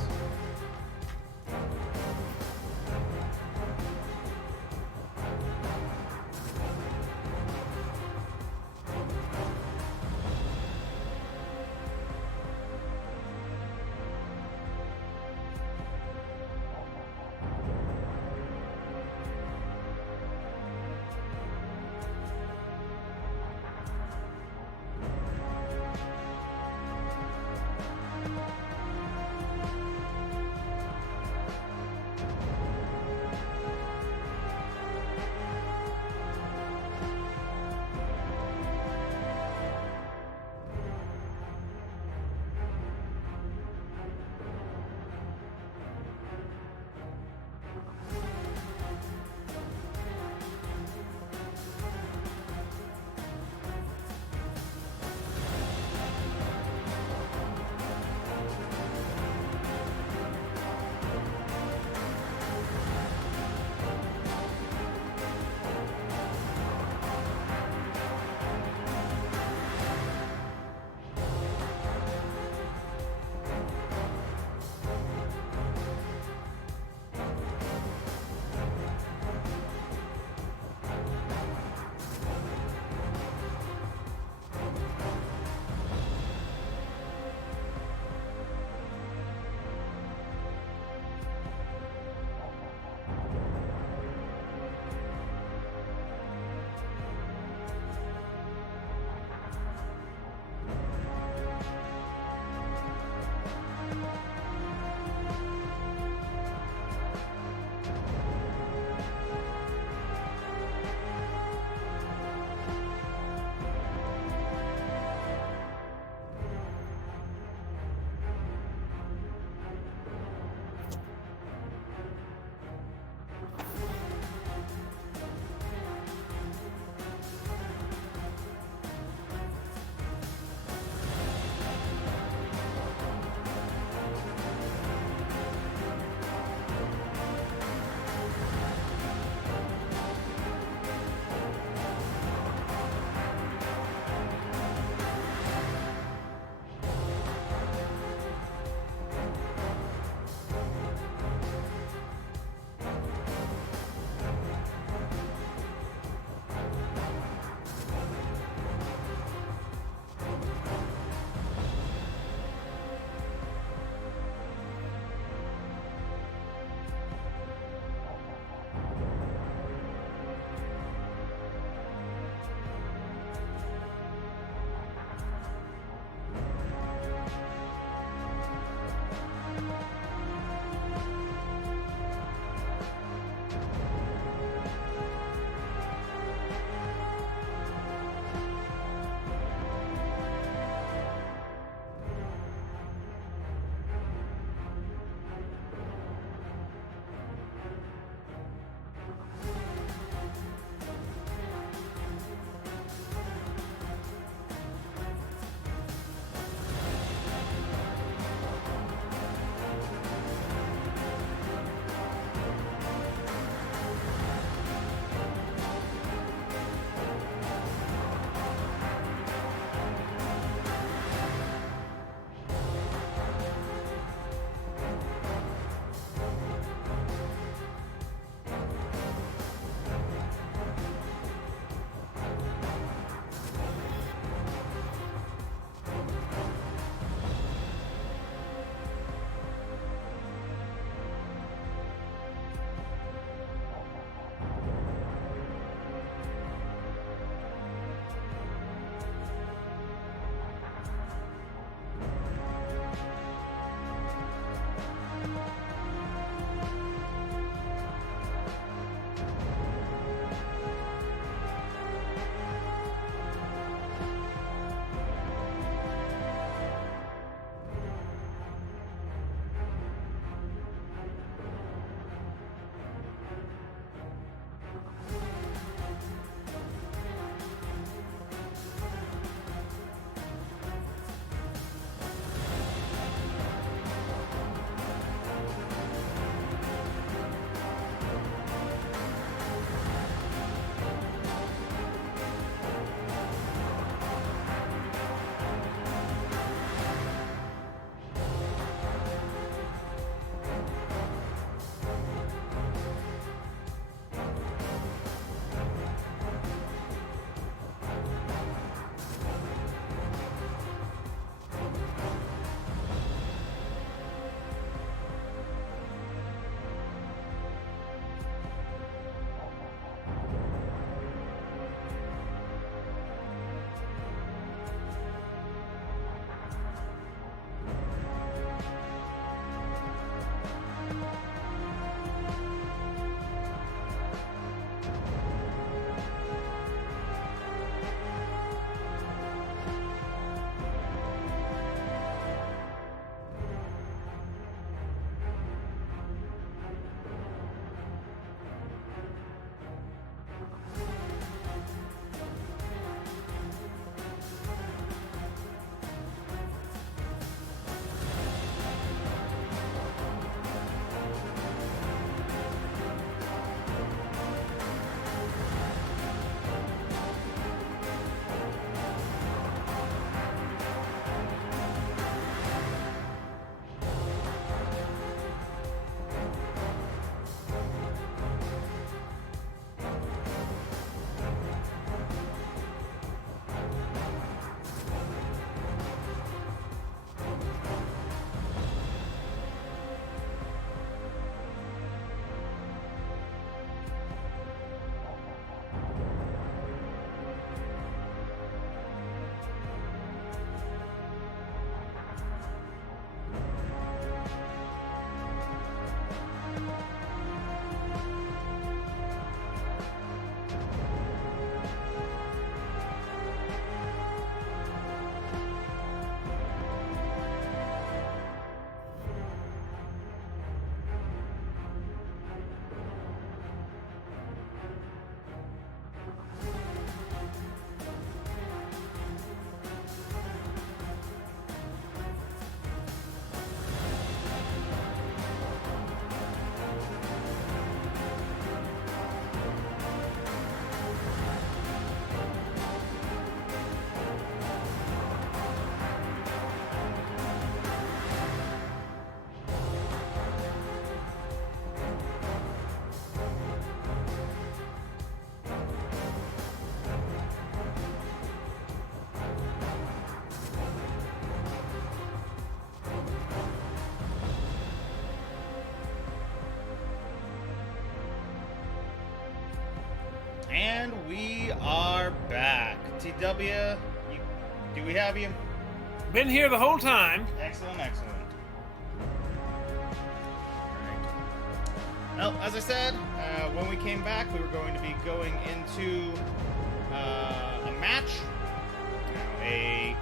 And we are back. TW, do we have you? Been here the whole time. Excellent, excellent. Well, as I said, when we came back, we were going to be going into a match. A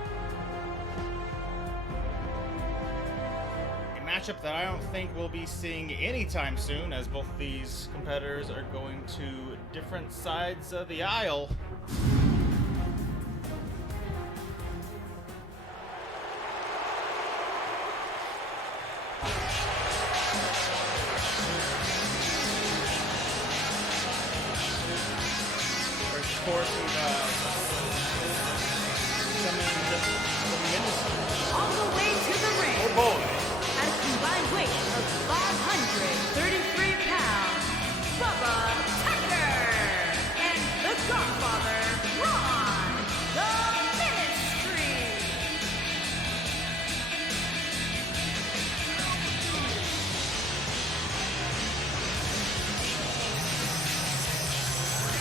matchup that I don't think we'll be seeing anytime soon, as both of these competitors are going to different sides of the aisle. Of course, On the way to the ring. Oh boy. At a combined weight of 533 pounds, Bubba Tucker and the Godfather, Ron, the Ministry.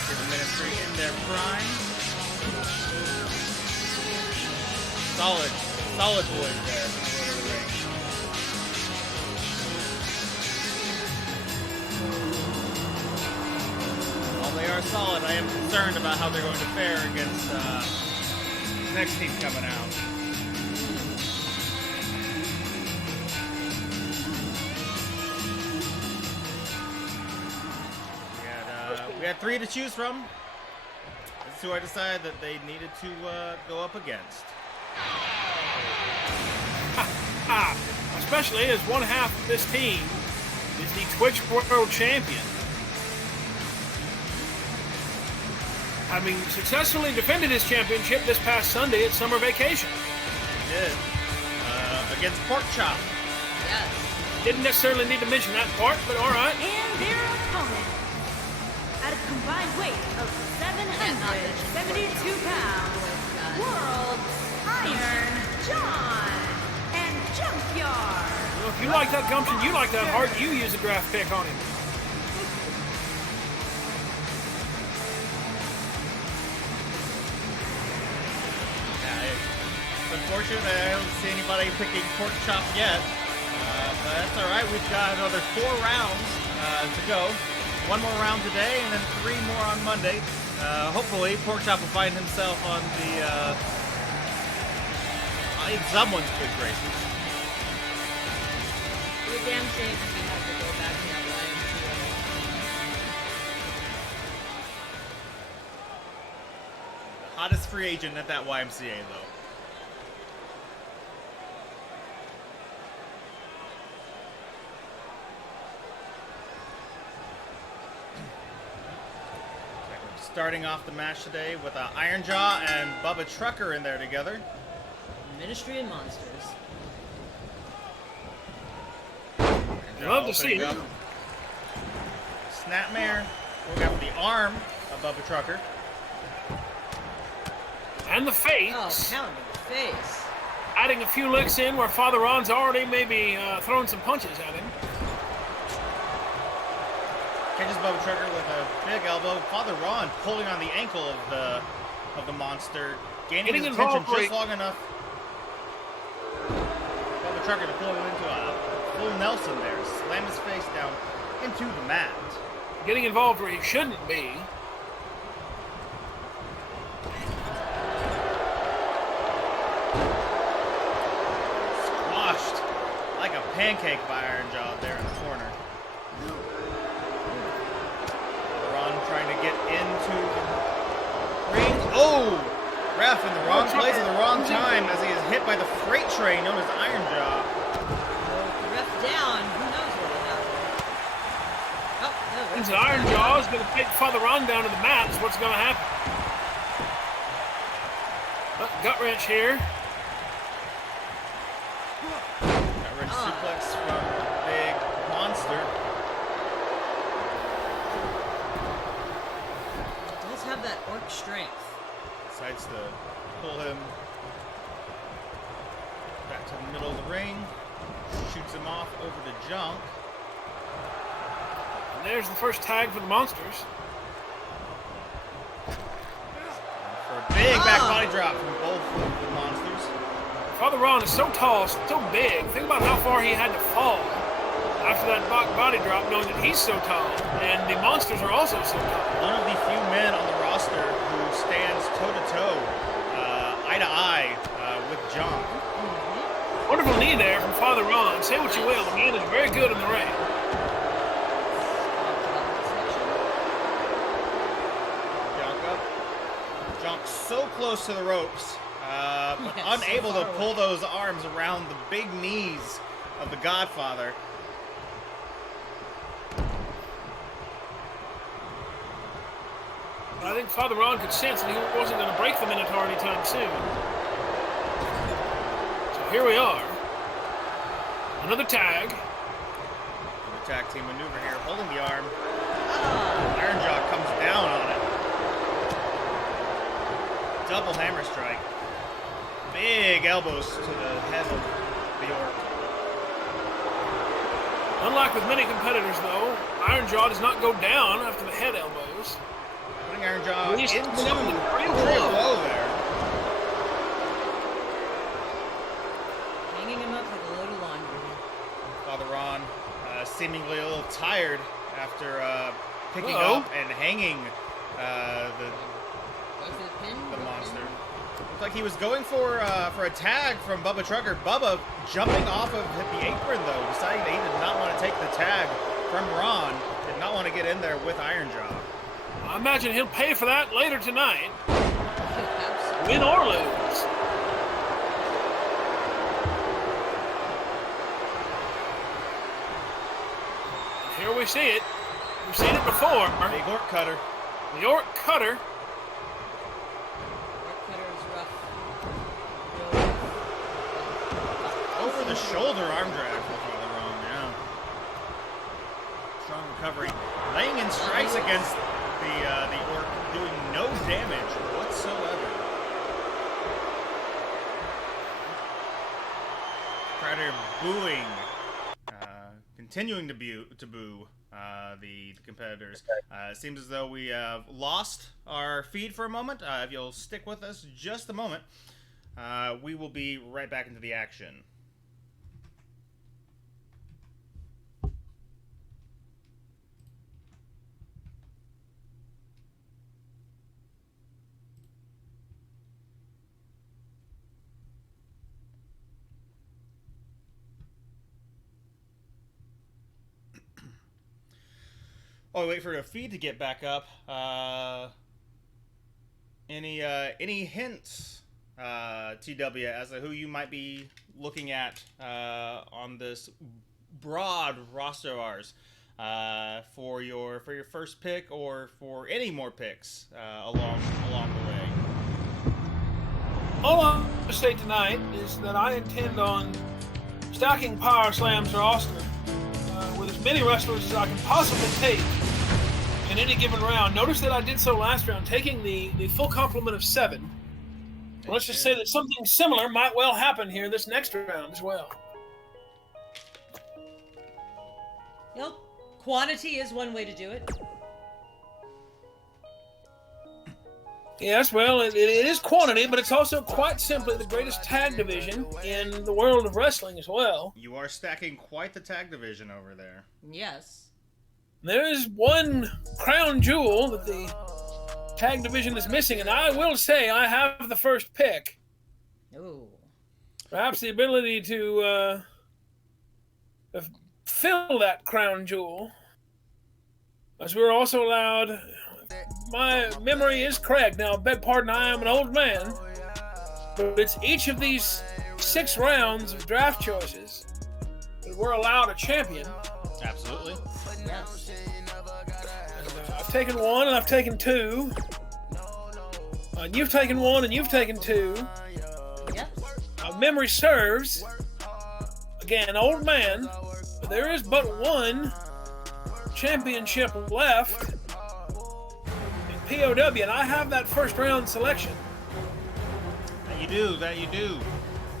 The Ministry in their prime. Solid boys there in the middle of the ring. While they are solid, I am concerned about how they're going to fare against the next team coming out. We had 3 to choose from. That's who I decided that they needed to go up against. Especially as one half of this team is the Twitch World Champion. Having successfully defended his championship this past Sunday at summer vacation. He did. Against Pork Chop. Yes. Didn't necessarily need to mention that part, but all right. And their opponent, at a combined weight of 772 pounds, World Iron John and Junkyard. Well, if you like that gumption, you like that heart, you use a draft pick on him. Unfortunately, I don't see anybody picking Pork Chop yet. But that's all right. We've got another 4 rounds to go. 1 more round today, and then 3 more on Monday. Hopefully, Pork Chop will find himself on the in someone's good graces. It'd be a damn shame if we had to go back to that YMCA. The hottest free agent at that YMCA, though. Starting off the match today with Iron Jaw and Bubba Trucker in there together. Ministry and Monsters. Love to see it. Snapmare. We'll go for the arm of Bubba Trucker. And the face. Oh, pound in the face. Adding a few licks in where Father Ron's already maybe throwing some punches at him. Catches Bubba Trucker with a big elbow. Father Ron pulling on the ankle of the monster, gaining his attention just long enough. Bubba Trucker to pull him into a full Nelson there, slam his face down into the mat. Getting involved where he shouldn't be. Squashed like a pancake by Iron Jaw there in the corner. Trying to get into the ring. Oh! Ref in the wrong place at the wrong time as he is hit by the freight train known as Iron Jaw. The ref down. Who knows what will happen? Oh, no. Means that Iron Jaw is going to take Father Ron down to the mat. Is what's going to happen. Gut wrench here. Gut wrench suplex from Big Monster. Have that orc strength. Decides to pull him back to the middle of the ring. Shoots him off over to Junk. And there's the first tag for the Monsters. Big back body drop from both of the monsters. Father Ron is so tall, so big. Think about how far he had to fall after that body drop, knowing that he's so tall, and the monsters are also so tall. One of the few men on the roster who stands toe-to-toe, eye-to-eye with John. Wonderful knee there from Father Ron. Say what you will, the man is very good in the ring. Junk so close to the ropes, but unable to pull those arms around the big knees of the Godfather. I think Father Ron could sense that he wasn't going to break the Minotaur anytime soon. So here we are. Another tag. Another tag team maneuver here, holding the arm. Iron Jaw comes down on it. Double hammer strike. Big elbows to the head of the Orc. Unlike with many competitors, though, Iron Jaw does not go down after the head elbows. Putting Iron Jaw into Tree blow there. Hanging him up like a load of laundry. Father Ron seemingly a little tired after picking up and hanging the monster. Looked like he was going for a tag from Bubba Trucker. Bubba jumping off of the apron, though, deciding that he did not want to take the tag from Ron. Did not want to get in there with Iron Jaw. I imagine he'll pay for that later tonight. Win or lose. And here we see it. We've seen it before. Big Orc Cutter. The Orc Cutter. Over the shoulder arm drag for Father Ron, yeah. Strong recovery. Laying in strikes against the Orc, doing no damage whatsoever. Crowd booing, continuing to boo the competitors. It seems as though we have lost our feed for a moment. If you'll stick with us just a moment, we will be right back into the action. Oh, wait for the feed to get back up. Any hints, TW, as to who you might be looking at on this broad roster of ours for your first pick or for any more picks along the way? All I'm going to say tonight is that I intend on stacking Power Slam's roster with as many wrestlers as I can possibly take in any given round. Notice that I did so last round, taking the full complement of 7. Let's just say that something similar might well happen here this next round as well. Yep. Quantity is one way to do it. Yes, well, it is quantity, but it's also quite simply the greatest tag division in the world of wrestling as well. You are stacking quite the tag division over there. Yes. There is one crown jewel that the tag division is missing, and I will say I have the first pick. Ooh. Perhaps the ability to fill that crown jewel, as we're also allowed. My memory is correct. Now, beg pardon, I am an old man, but it's each of these 6 rounds of draft choices that we're allowed a champion. Absolutely. Yes. I've taken 1 and I've taken 2. And you've taken 1 and you've taken 2. Yep. Memory serves. Again, old man. But there is but 1 championship left in POW, and I have that first round selection. That you do.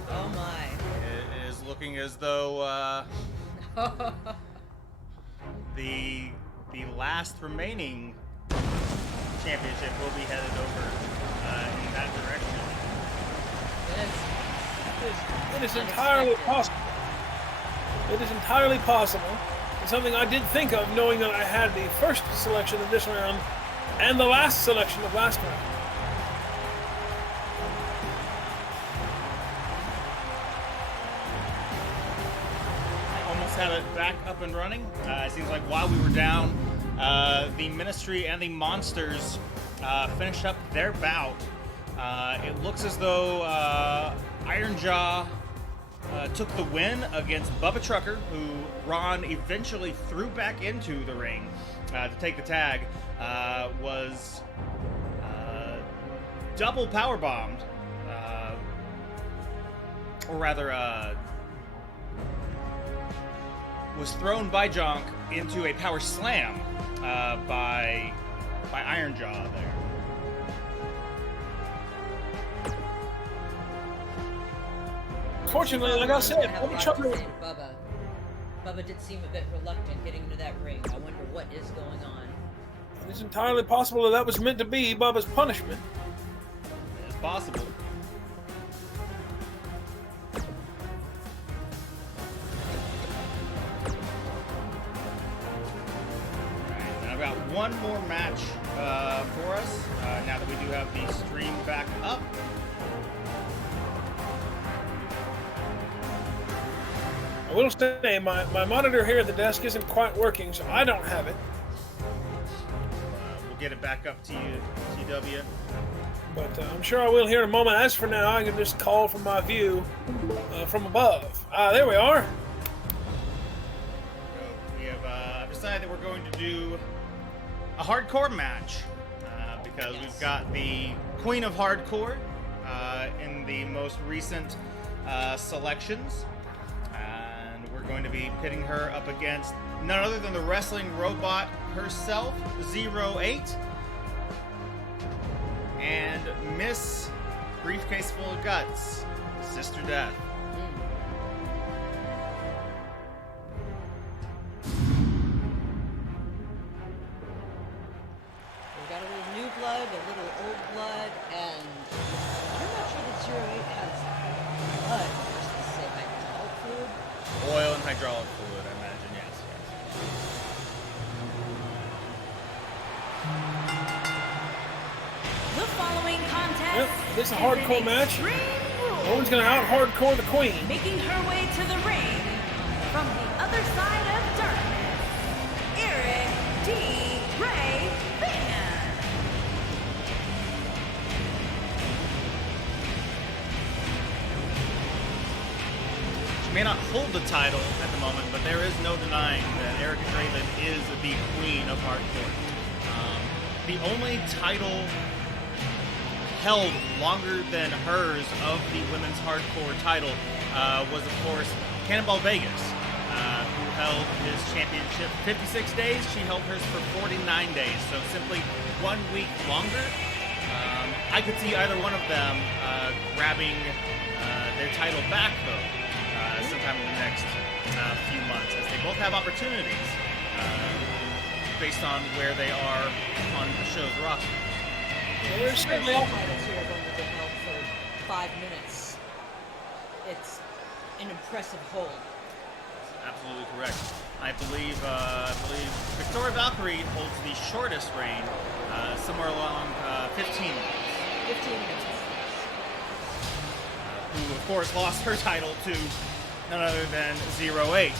Oh my. It is looking as though the last remaining championship will be headed over in that It is entirely possible. It is entirely possible. It's something I did think of, knowing that I had the first selection of this round and the last selection of last round. I almost have it back up and running. It seems like while we were down, the Ministry and the Monsters finished up their bout. It looks as though Iron Jaw took the win against Bubba Trucker, who Ron eventually threw back into the ring to take the tag, was double power bombed, or rather, was thrown by Jonk into a power slam by Iron Jaw there. Fortunately, like I said, Bubba did seem a bit reluctant getting into that ring. I wonder what is going on. it's entirely possible that was meant to be Bubba's punishment. It's possible. Alright, I've got one more match for us, now that we do have the stream back up. I will say, my monitor here at the desk isn't quite working, so I don't have it. We'll get it back up to you, TW. But I'm sure I will here in a moment. As for now, I can just call from my view from above. There we are. So we have decided that we're going to do a hardcore match because we've got the Queen of Hardcore in the most recent selections. Going to be pitting her up against none other than the wrestling robot herself, Zee-Rho-Eight, and Miss Briefcase Full of Guts, Sister Death. We've got a little new blood, a little old blood, and I'm not sure that Zee-Rho-Eight has blood. Just to say hydraulic fluid. Oil and hydraulic fluid, I imagine, yes. The following contest Yep, this is a an hardcore match. Extreme Rules. No one's going to out-hardcore the Queen. Making her way to the ring from the other side of darkness, Eric D. Ray Van. She may not hold the title at the moment, but there is no denying that Erica Draven is the Queen of Hardcore. The only title held longer than hers of the women's hardcore title was, of course, Cannonball Vegas, who held his championship 56 days. She held hers for 49 days, so simply 1 week longer. I could see either one of them grabbing their title back, though, sometime in the next few months, as they both have opportunities based on where they are on the show's roster. There's certainly Titles here have only been held for 5 minutes. It's an impressive hold. Absolutely correct. I believe Victoria Valkyrie holds the shortest reign, somewhere along 15 minutes. 15 minutes. Who, of course, lost her title to none other than Zee-Rho-Eight,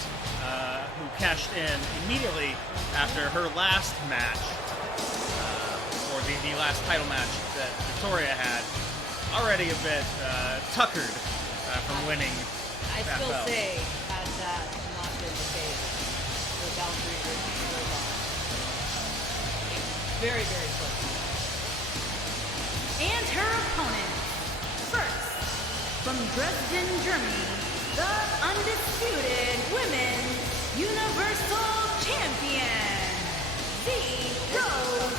who cashed in immediately after her last match, or the last title match that Victoria had, already a bit tuckered from winning I that still belt. say, had that not been the case, the Valkyrie versus Robot. Very, very close. And her opponent, first, from Dresden, Germany, the undisputed Women's Universal Champion, Zee-Rho-Eight.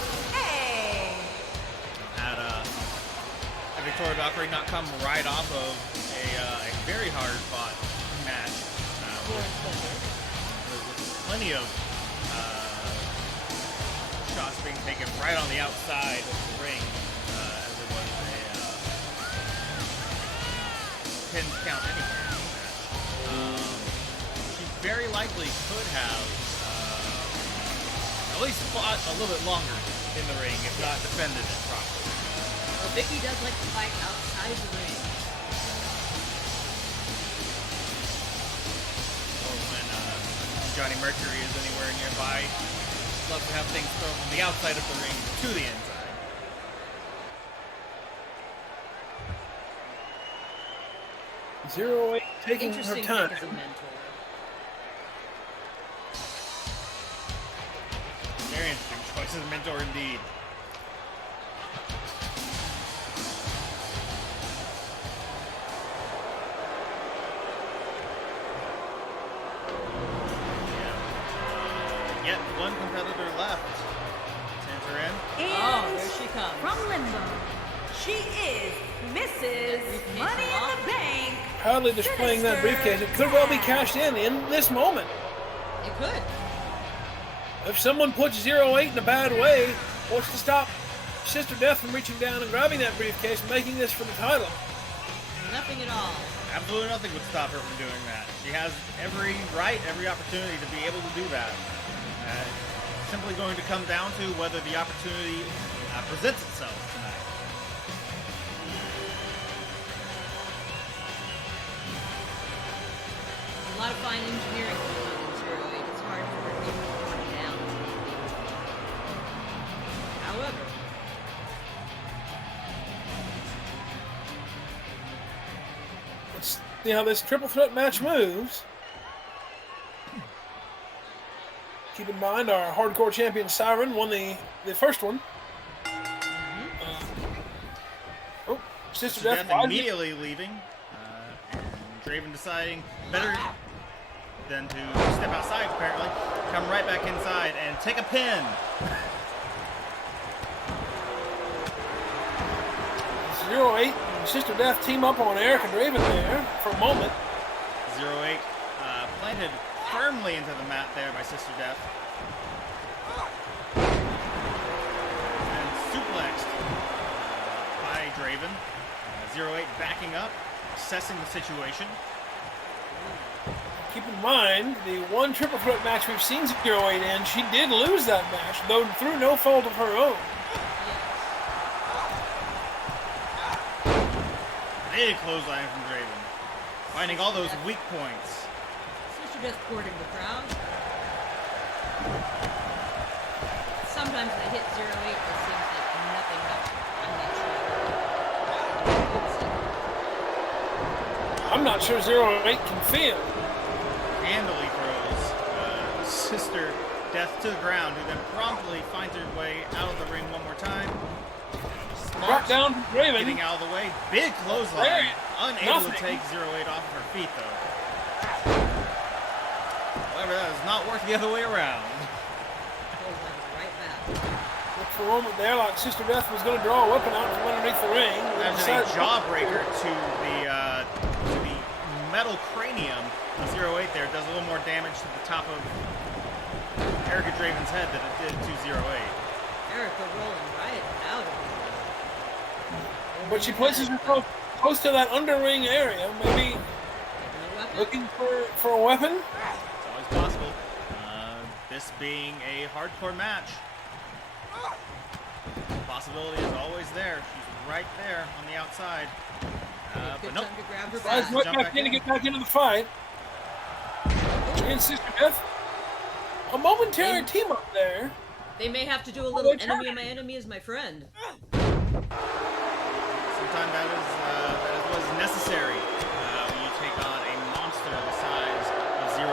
Had Victoria Valkyrie not come right off of a very hard-fought match with plenty of shots being taken right on the outside of the ring, as it was a pins count anywhere. She very likely could have at least fought a little bit longer in the ring, if not defended it properly. Well, Vicky does like to fight outside the ring. Or when Johnny Mercury is anywhere nearby, love to have things thrown from the outside of the ring to the inside. Zero-Eight taking her Interesting time. pick as a mentor. Very interesting choice as a mentor indeed. Yet one competitor left. Sends her in. And Oh, there she comes. from Limbo, she is Mrs. Briefcase Money in unlocked. the Bank. Proudly displaying that briefcase. It could well be cashed in this moment. It could. If someone puts Zero-Eight in a bad way, what's to stop Sister Death from reaching down and grabbing that briefcase and making this for the title? Nothing at all. Absolutely nothing would stop her from doing that. She has every right, every opportunity to be able to do that. Simply going to come down to whether the opportunity presents itself tonight. A lot of fine engineering going on in Zero-Eight. It's hard for her to keep going down. However, Let's see how this triple threat match moves. Keep in mind, our hardcore champion Siren won the first one. Sister Death Death immediately leaving, and Draven deciding better than to step outside, apparently, come right back inside and take a pin. Zero-Eight and Sister Death team up on Eric and Draven there for a moment. Zero-Eight planted firmly into the mat there by Sister Death. And suplexed by Draven. Zero-Eight backing up, assessing the situation. Keep in mind, the one triple threat match we've seen Zero-Eight in, she did lose that match, though through no fault of her own. Big clothesline from Draven. Finding all those weak points. Sister Death courting the crowd. Sometimes they hit 0-8, it seems like nothing happens. I'm not sure Zero-Eight can feel. Handily throws Sister Death to the ground, who then promptly finds her way out of the ring one more time. Brought down from Draven. Getting out of the way. Big clothesline. There. Unable Nothing. to take 0-8 off of her feet, though. However, that does not work the other way around. Right back. Looked for a moment there like Sister Death was going to draw a weapon out from underneath the ring. Imagine a jawbreaker to the metal cranium of 0-8 there. Does a little more damage to the top of Erica Draven's head than it did to 0-8. Erica rolling right out of it. But she places herself close to that underring area, maybe looking for a weapon. It's always possible. This being a hardcore match, the possibility is always there. She's right there on the outside. But nope. Time to grab her Guys, back. right Jump back back in to in. get back into the fight. And Sister Death, a momentary team up there. They may have to do a little they're enemy trying. of my enemy is my friend. Sometimes that is what is necessary when you take on a monster the size of 0-8.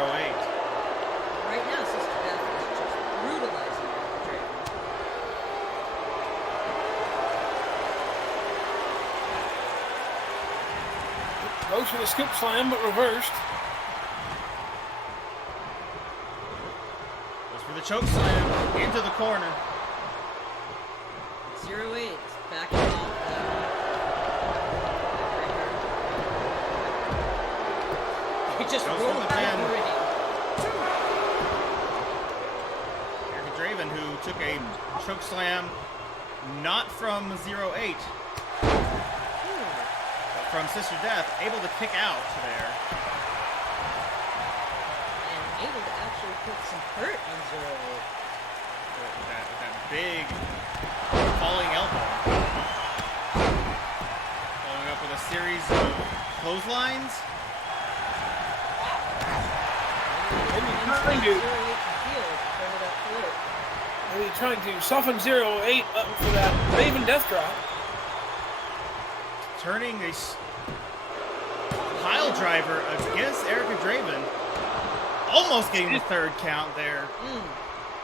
Right now, Sister Death is just brutalizing Draven. Goes for the scoop slam, but reversed. Goes for the choke slam into the corner. 0-8 backing off. He just Goes rolled for the out of the pin. ring. Erica Draven, who took a choke slam not from 0-8, but from Sister Death, able to kick out there. And able to actually put some hurt on Zee-Rho-Eight. With that big falling elbow. Following up with a series of clotheslines. Maybe trying to soften Zee-Rho-Eight up for that Draven death drop. Turning a pile driver against Erica Draven. Almost getting the third count there.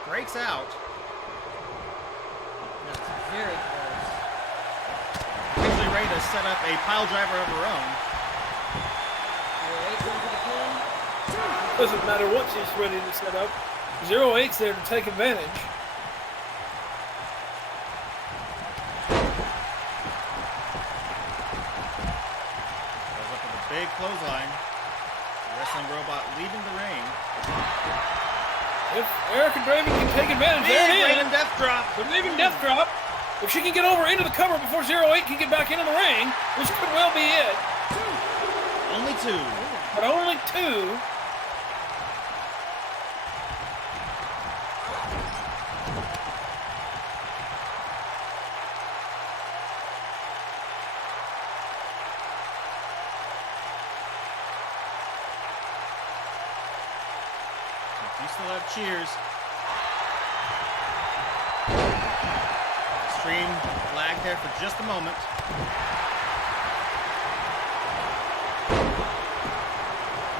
Breaks out. That's very close. Usually ready to set up a pile driver of her own. Zee-Rho-Eight going for the pin. Doesn't matter what she's ready to set up. Zee-Rho-Eight's there to take advantage. Goes up with a big clothesline. The wrestling robot leaving the ring. If Erica Draven can take advantage, Big there it is. Raven death drop. The Draven death drop. If she can get over into the cover before Zee-Rho-Eight can get back into the ring, this could well be it. Only two. But only two. You still have cheers. Extreme lag there for just a moment.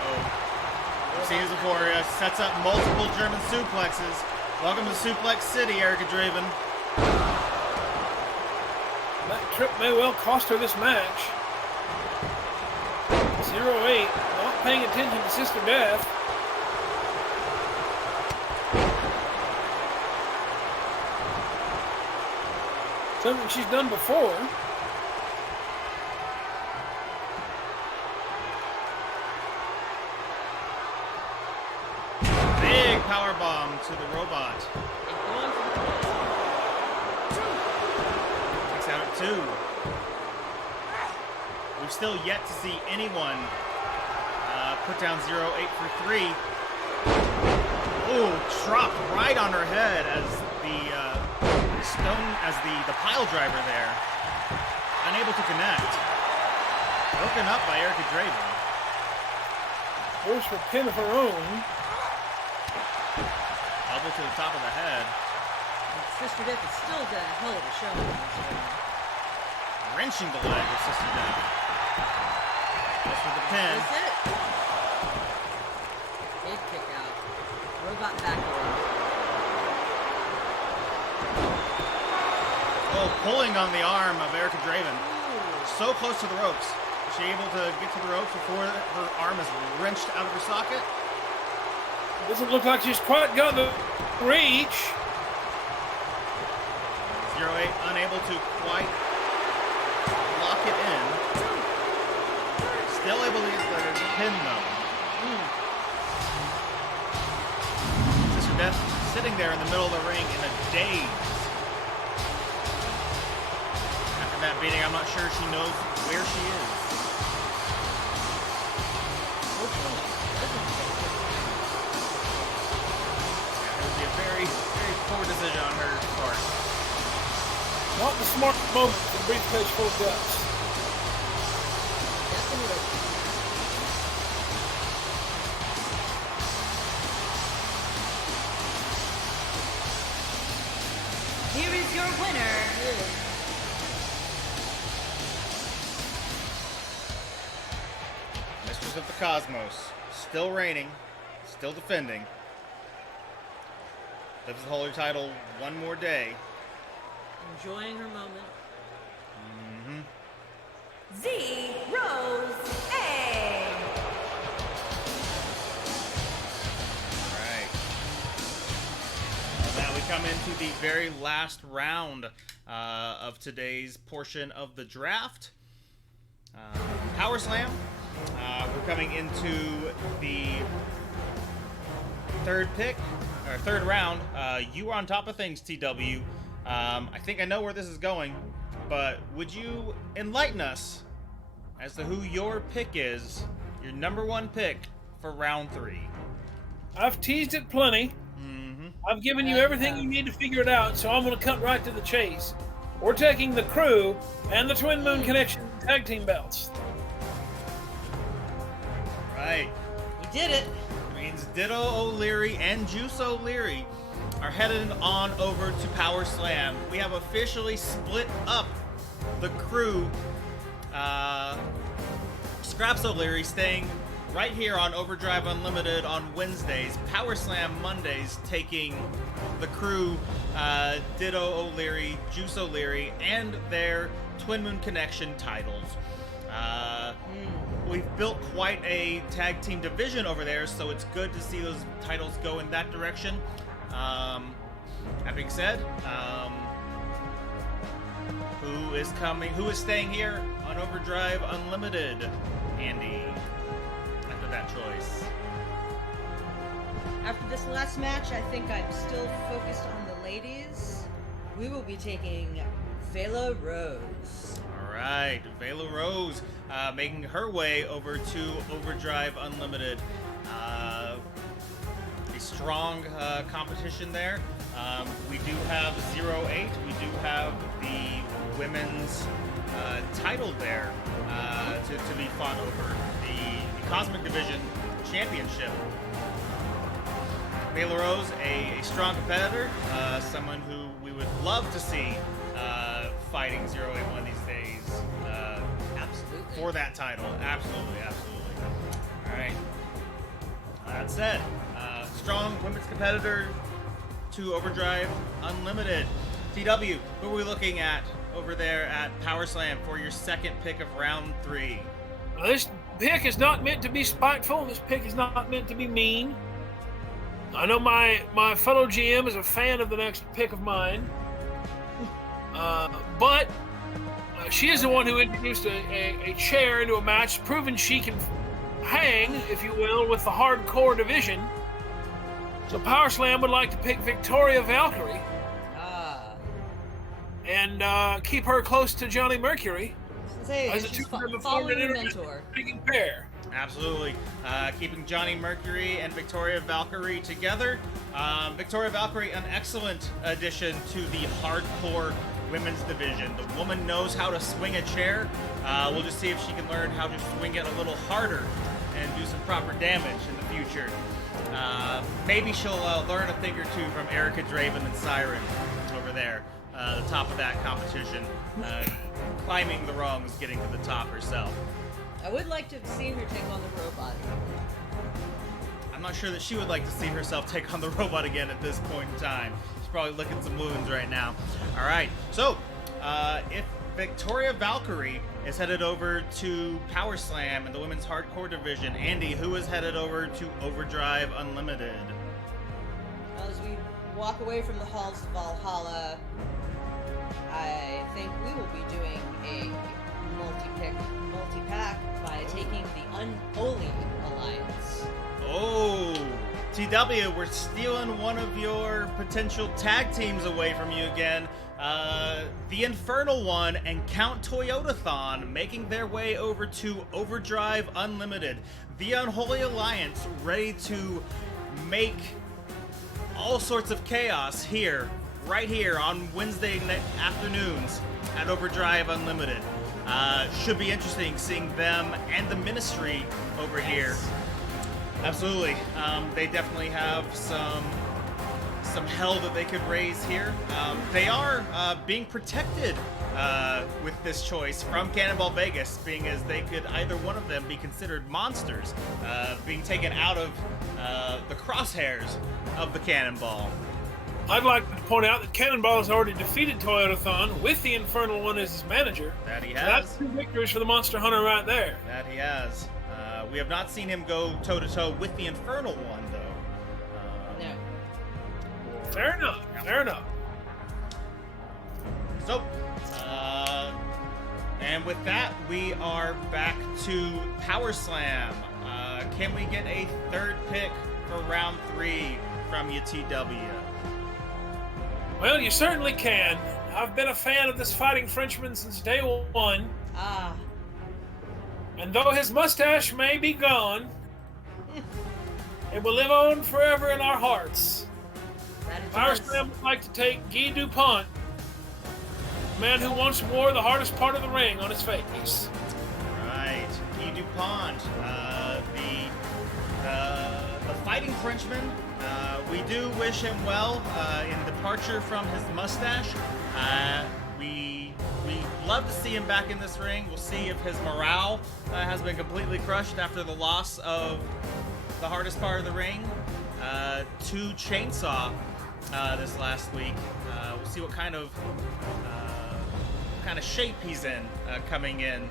Oh, we've seen this before. Sets up multiple German suplexes. Welcome to Suplex City, Erica Draven. That trip may well cost her this match. Zee-Rho-Eight not paying attention to Sister Death. Something she's done before. Big power bomb to the robot. Takes out at 2. We've still yet to see anyone put down Zee-Rho-Eight for 3. Ooh, dropped right on her head as the pile driver there. Unable to connect. Broken up by Erica Draven. Goes for a pin of her own. Elbow to the top of the head. Sister Death has still got a hell of a show on this one. Wrenching the leg with Sister Death. Goes for the pin. That's it. Big kick out. Robot back away. Oh, pulling on the arm of Erica Draven. So close to the ropes. Is she able to get to the ropes before her arm is wrenched out of her socket? Doesn't look like she's quite got the reach. Zee-Rho-Eight unable to quite lock it in. Still able to get the pin though. Sister Death sitting there in the middle of the ring in a daze. After that beating, I'm not sure she knows where she is. It would be a very, very poor decision on her part. Not the smart moment for the briefcase full of guts. Definitely. Here is your winner, Mistress of the Cosmos, still reigning, still defending. Lives the holy title one more day. Enjoying her moment. Zee-Rho-Eight. Right. Well, now we come into the very last round of today's portion of the draft. Power Slam. We're coming into the third pick, or third round. You are on top of things, TW. I think I know where this is going, but would you enlighten us as to who your pick is, your number one pick for round 3. I've teased it plenty. I've given you everything you need to figure it out, so I'm going to cut right to the chase. We're taking the Crew and the Twin Moon Connection tag team belts. Right. We did it. Means Ditto O'Leary and Juice O'Leary are headed on over to Power Slam. We have officially split up the Crew. Scraps O'Leary staying right here on Overdrive Unlimited on Wednesdays. Power Slam Mondays taking the Crew, Ditto O'Leary, Juice O'Leary, and their Twin Moon Connection titles. We've built quite a tag team division over there, so it's good to see those titles go in that direction. That being said, who is coming? Who is staying here on Overdrive Unlimited? Andy, after that choice. After this last match, I think I'm still focused on the ladies. We will be taking Vela Rose. All right, Vela Rose making her way over to Overdrive Unlimited. A strong competition there. We do have Zee-Rho-Eight. We do have the women's title there to be fought over, the Cosmic Division Championship. Vela Rose, a strong competitor, someone who we would love to see fighting Zee-Rho-Eight one of these days. Absolutely. For that title. Absolutely, absolutely. All right. That said, strong women's competitor to Overdrive Unlimited. TW, who are we looking at over there at Power Slam for your second pick of round 3? Now, this pick is not meant to be spiteful. This pick is not meant to be mean. I know my fellow GM is a fan of the next pick of mine. But she is the one who introduced a chair into a match, proving she can hang, if you will, with the hardcore division. So Power Slam would like to pick Victoria Valkyrie and keep her close to Johnny Mercury as a two-time following your mentor. pair. Absolutely. Keeping Johnny Mercury and Victoria Valkyrie together. Victoria Valkyrie, an excellent addition to the hardcore women's division. The woman knows how to swing a chair. We'll just see if she can learn how to swing it a little harder and do some proper damage in the future. Maybe she'll learn a thing or two from Erica Draven and Siren over there, the top of that competition, climbing the rungs, getting to the top herself. I would like to have seen her take on the robot. I'm not sure that she would like to see herself take on the robot again at this point in time. She's probably licking some wounds right now. All right, so if Victoria Valkyrie is headed over to Power Slam in the women's hardcore division, Andy, who is headed over to Overdrive Unlimited? As we walk away from the halls of Valhalla, I think we will be doing a multi-pack by taking the Unholy Alliance. Oh, TW, we're stealing one of your potential tag teams away from you again. The Infernal One and Count Toyotathon making their way over to Overdrive Unlimited. The Unholy Alliance ready to make all sorts of chaos here, right here on Wednesday afternoons at Overdrive Unlimited. Should be interesting seeing them and the Ministry over here. Absolutely. They definitely have some hell that they could raise here. They are being protected with this choice from Cannonball Vegas, being as they could either one of them be considered monsters, being taken out of the crosshairs of the Cannonball. I'd like to point out that Cannonball has already defeated Toyotathon with the Infernal One as his manager. That he So has. that's 2 victories for the Monster Hunter right there. That he has. We have not seen him go toe-to-toe with the Infernal One, though. No. Fair enough. Fair enough. So, and with that, we are back to Power Slam. Can we get a third pick for round 3 from you, TW? Well, you certainly can. I've been a fan of this fighting Frenchman since day one. And though his mustache may be gone, it will live on forever in our hearts. That it Power does. Slam would like to take Guy DuPont, the man who once wore the hardest part of the ring on his face. Right, Guy DuPont, the fighting Frenchman. We do wish him well in departure from his mustache. We love to see him back in this ring. We'll see if his morale has been completely crushed after the loss of the hardest part of the ring to Chainsaw this last week. We'll see what kind of shape he's in coming in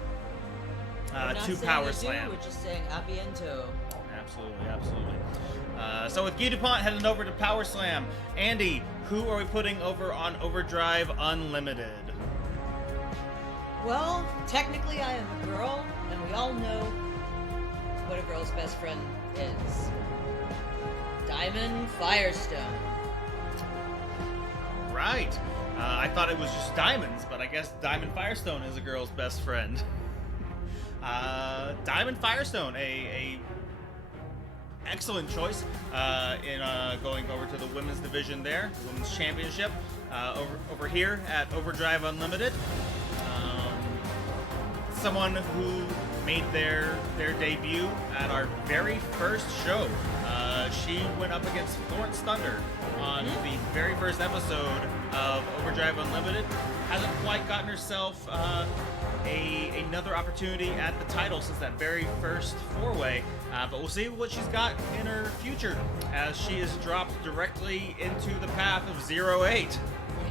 We're not to saying Power adieu, Slam. We're just saying a biento. Absolutely. So with Guy DuPont heading over to Power Slam, Andy, who are we putting over on Overdrive Unlimited? Well, technically I am a girl, and we all know what a girl's best friend is. Diamond Firestone. Right. I thought it was just diamonds, but I guess Diamond Firestone is a girl's best friend. Diamond Firestone, a excellent choice in going over to the women's division there, the women's championship, over here at Overdrive Unlimited. Someone who made their debut at our very first show. She went up against Florence Thunder on the very first episode of Overdrive Unlimited. Hasn't quite gotten herself another opportunity at the title since that very first four-way, but we'll see what she's got in her future as she is dropped directly into the path of Zee-Rho-Eight.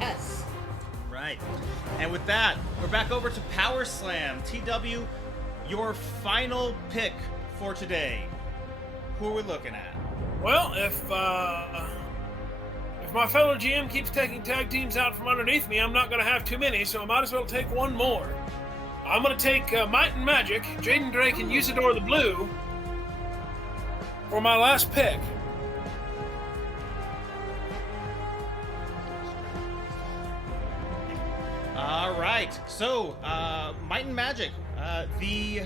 Yes. Right. And with that, we're back over to Power Slam. TW, your final pick for today. Who are we looking at? Well, if my fellow GM keeps taking tag teams out from underneath me, I'm not going to have too many, so I might as well take one more. I'm going to take Might and Magic, Jaden Drake, and Usador the Blue for my last pick. All right. So, Might and Magic, the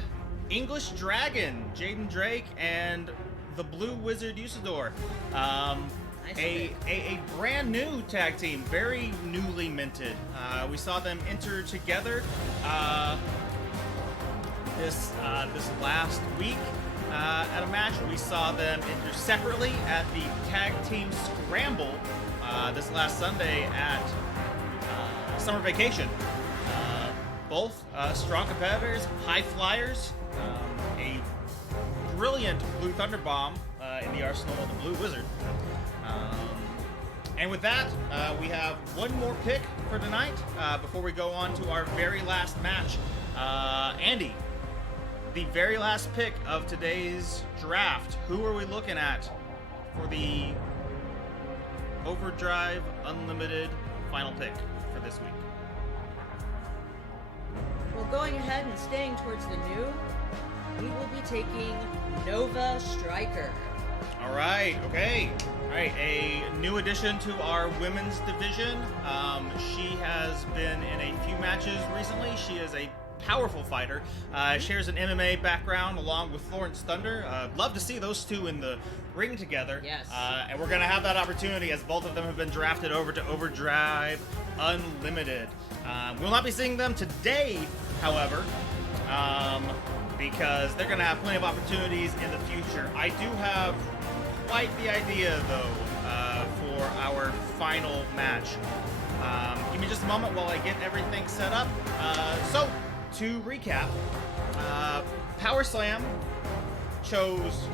English Dragon, Jaden Drake, and the Blue Wizard Usador. A brand new tag team, very newly minted. We saw them enter together this last week at a match. We saw them enter separately at the Tag Team Scramble this last Sunday at Summer Vacation. Both strong competitors, high flyers, a brilliant Blue Thunder Bomb in the arsenal of the Blue Wizard. And with that, we have one more pick for tonight before we go on to our very last match. Andy, the very last pick of today's draft, who are we looking at for the Overdrive Unlimited final pick for this week? Well, going ahead and staying towards the new, we will be taking Nova Striker. All right, okay. All right, a new addition to our women's division. She has been in a few matches recently. She is a powerful fighter. Shares an MMA background along with Florence Thunder. Love to see those two in the ring together. Yes. And we're going to have that opportunity as both of them have been drafted over to Overdrive Unlimited. We'll not be seeing them today, however, because they're going to have plenty of opportunities in the future. I do have quite the idea, though, for our final match. Give me just a moment while I get everything set up. So, to recap, Power Slam chose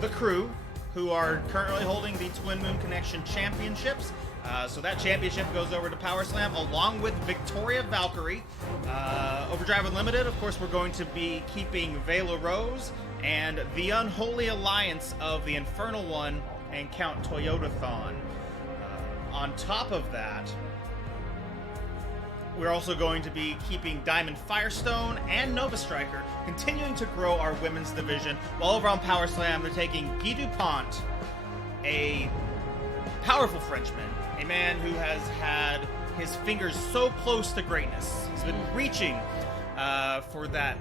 the Crew, who are currently holding the Twin Moon Connection Championships. So that championship goes over to Power Slam along with Victoria Valkyrie. Overdrive Unlimited, of course, we're going to be keeping Vela Rose and the Unholy Alliance of the Infernal One and Count Toyotathon. On top of that, we're also going to be keeping Diamond Firestone and Nova Striker, continuing to grow our women's division. While over on Power Slam, they're taking Guy DuPont, a powerful Frenchman, a man who has had his fingers so close to greatness. He's been reaching for that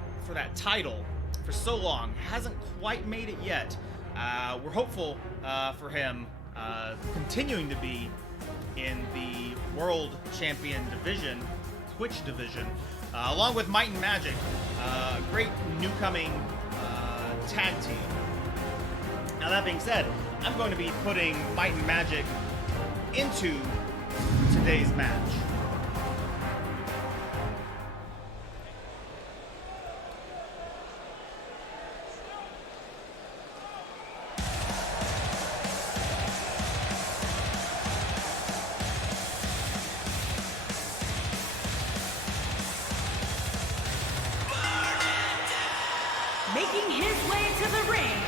title for so long. Hasn't quite made it yet. We're hopeful for him continuing to be in the World Champion division, Twitch division, along with Might and Magic, a great newcoming tag team. Now that being said, I'm going to be putting Might and Magic into today's match. Making his way to the ring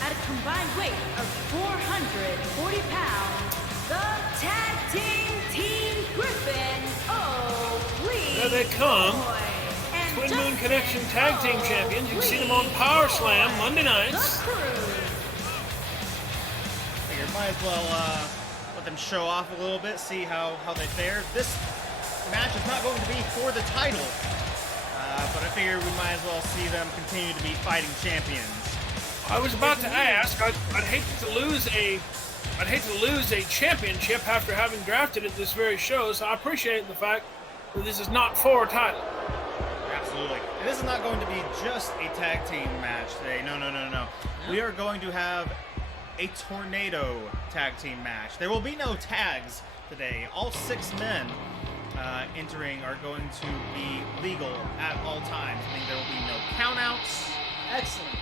at a combined weight of 440 pounds, the Tag Team Griffin There they come. Twin Moon Connection Tag Team Champions. You can see them on Power Slam Monday nights. Figured might as well let them show off a little bit, see how they fare. This match is not going to be for the title, but I figured we might as well see them continue to be fighting champions. I was about to ask. I'd hate to lose a championship after having drafted it this very show. So I appreciate the fact that this is not for a title. Absolutely. And this is not going to be just a tag team match today. No. We are going to have a tornado tag team match. There will be no tags today. All 6 men entering are going to be legal at all times, meaning there will be no countouts. Excellent.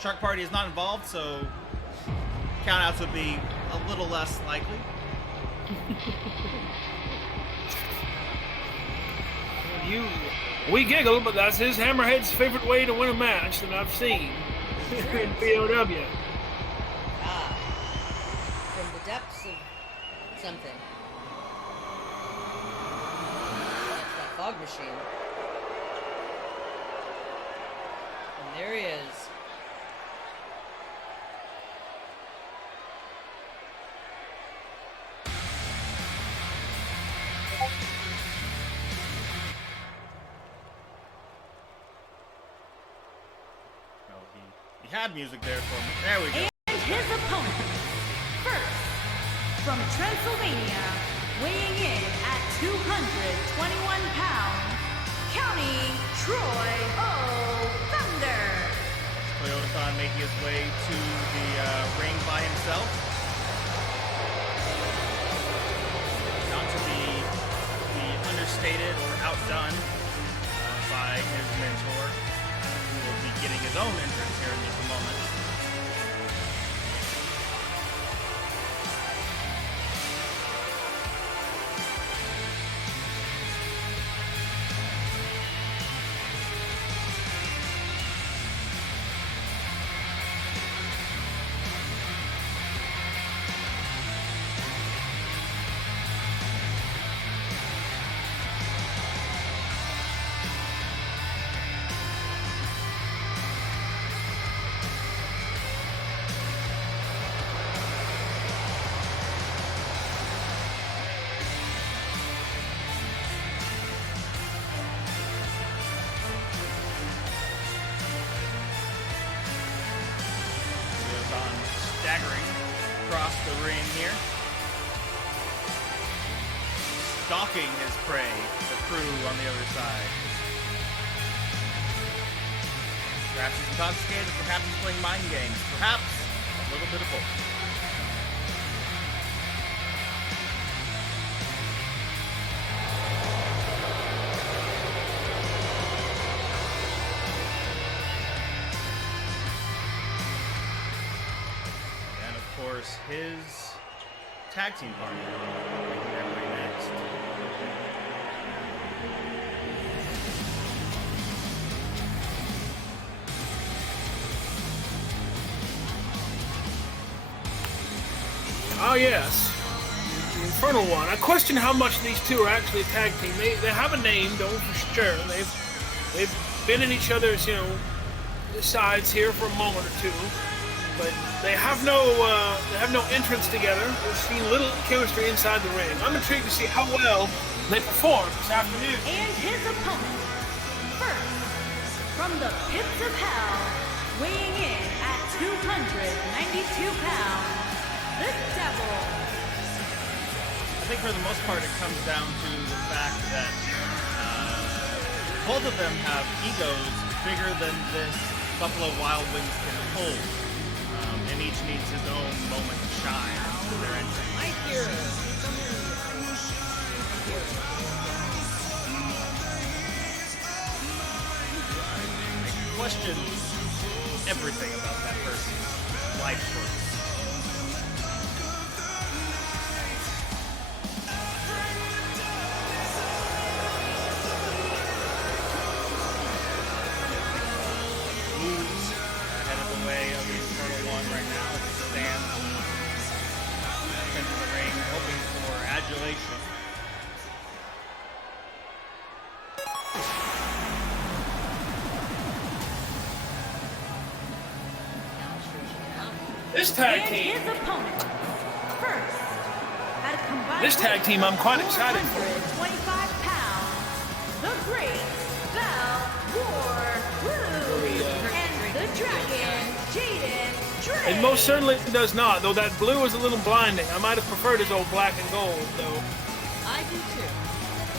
Shark Party is not involved, so countouts would be a little less likely. We giggle, but that's his Hammerhead's favorite way to win a match that I've seen in POW. Ah. From the depths of something. That's that fog machine. And there he is. He had music there for me. There we go. And his opponent, first, from Transylvania, weighing in at 221 pounds, County Troy Thunder. Toyota-san making his way to the ring by himself. Not to be understated or outdone by his mentor, who will be getting his own entrance here in just a moment. Staggering across the ring here. Stalking his prey, the crew on the other side. Perhaps he's intoxicated, perhaps he's playing mind games, perhaps a little bit of both. His tag team partner making their way next. Oh yes, the Infernal One. I question how much these two are actually a tag team. They have a name, though, for sure. They've been in each other's sides here for a moment or two. But they have no entrance together. We've seen little chemistry inside the ring. I'm intrigued to see how well they perform this afternoon. And his opponent, first, from the pits of hell, weighing in at 292 pounds, the Devil. I think for the most part it comes down to the fact that both of them have egos bigger than this Buffalo Wild Wings can hold. And each needs his own moment to shine for their entrance. My hero. I question everything about that person's life choice. Moves ahead of the way of the Infernal One right now as he stands into the ring, hoping for adulation. This tag And team, his opponent, first, at a combined This tag team I'm quite excited for. 425 pounds, the Great Bell War and the Dragon, Jaden Drake. it most certainly does not, though that blue is a little blinding. I might have preferred his old black and gold, though. I do too.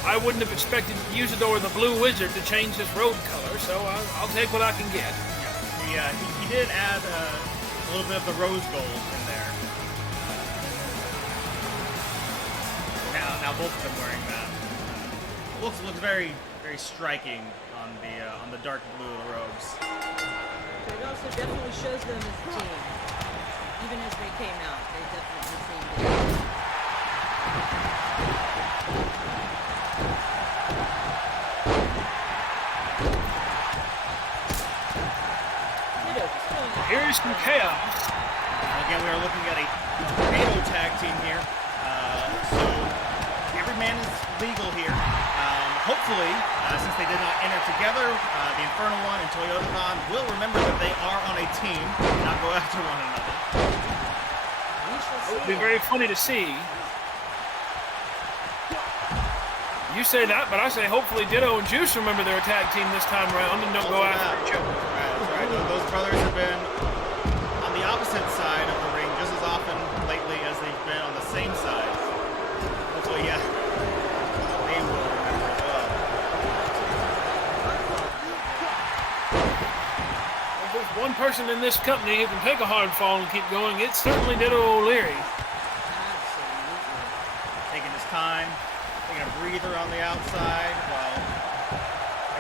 I wouldn't have expected Usador the Blue Wizard to change his road color, so I'll take what I can get. He did add a little bit of the rose gold in there. Now both of them wearing that. Looks very striking on the dark blue robes. But it also definitely shows them as a team. Even as they came out, they definitely seemed to. Here's some chaos. Again, we are looking at a tornado tag team here. So every man is legal here. Hopefully, since they did not enter together, the Infernal One and Toyota Khan will remember that they are on a team and not go after one another. We shall It see. would be very funny to see. You say that, but I say hopefully Ditto and Juice remember their tag team this time around and don't go after each other. That's right. Those brothers have been on the opposite side of the ring just as often lately as they've been on the same side. Hopefully, yeah, they will remember as well. If there's one person in this company who can take a hard fall and keep going, it's certainly Ditto O'Leary. Absolutely. Taking his time, taking a breather on the outside while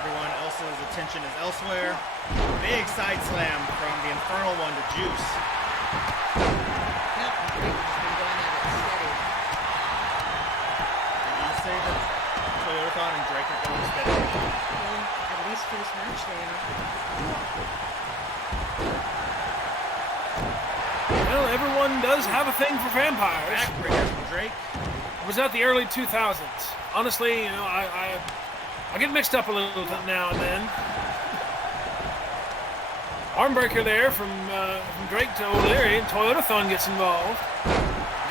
everyone else's attention is elsewhere. Big side slam from the Infernal One to Juice. Yep, Drake's been going at it steady. Did you say that Toyota Khan and Drake are going steady? Well, at least for this match, they are. Well, everyone does have a thing for vampires. Backbreaker from Drake. It was at the early 2000s. Honestly, you know, I get mixed up a little now and then. Armbreaker there from Drake to O'Leary, and Toyotathon gets involved.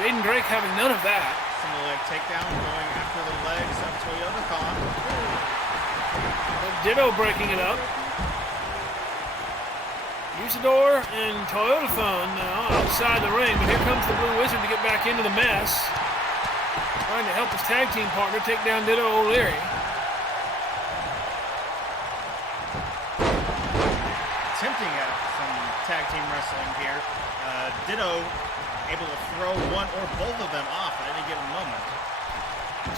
Jaden Drake having none of that. Single leg takedown going after the legs of Toyota Khan. Ditto breaking it up. Usador and Toyotathon now outside the ring, but here comes the Blue Wizard to get back into the mess. Trying to help his tag team partner take down Ditto O'Leary. Attempting at some tag team wrestling here. Ditto able to throw one or both of them off at any given moment.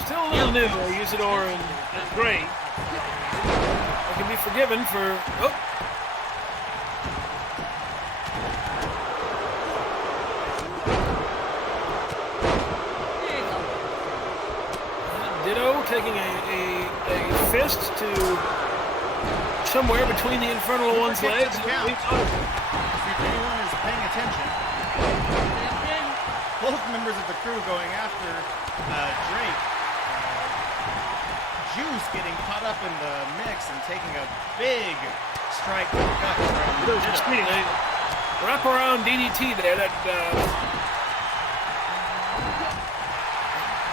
Still a little new, Usador and Drake. They can be forgiven for... Oh. There you go. Ditto taking a fist to somewhere between the Infernal One's Forget legs. to count. See if anyone is paying attention. Both members of the crew going after Drake. Juice getting caught up in the mix and taking a big strike to the gut from Ditto's Ditto. speeding. Wrap around DDT there, that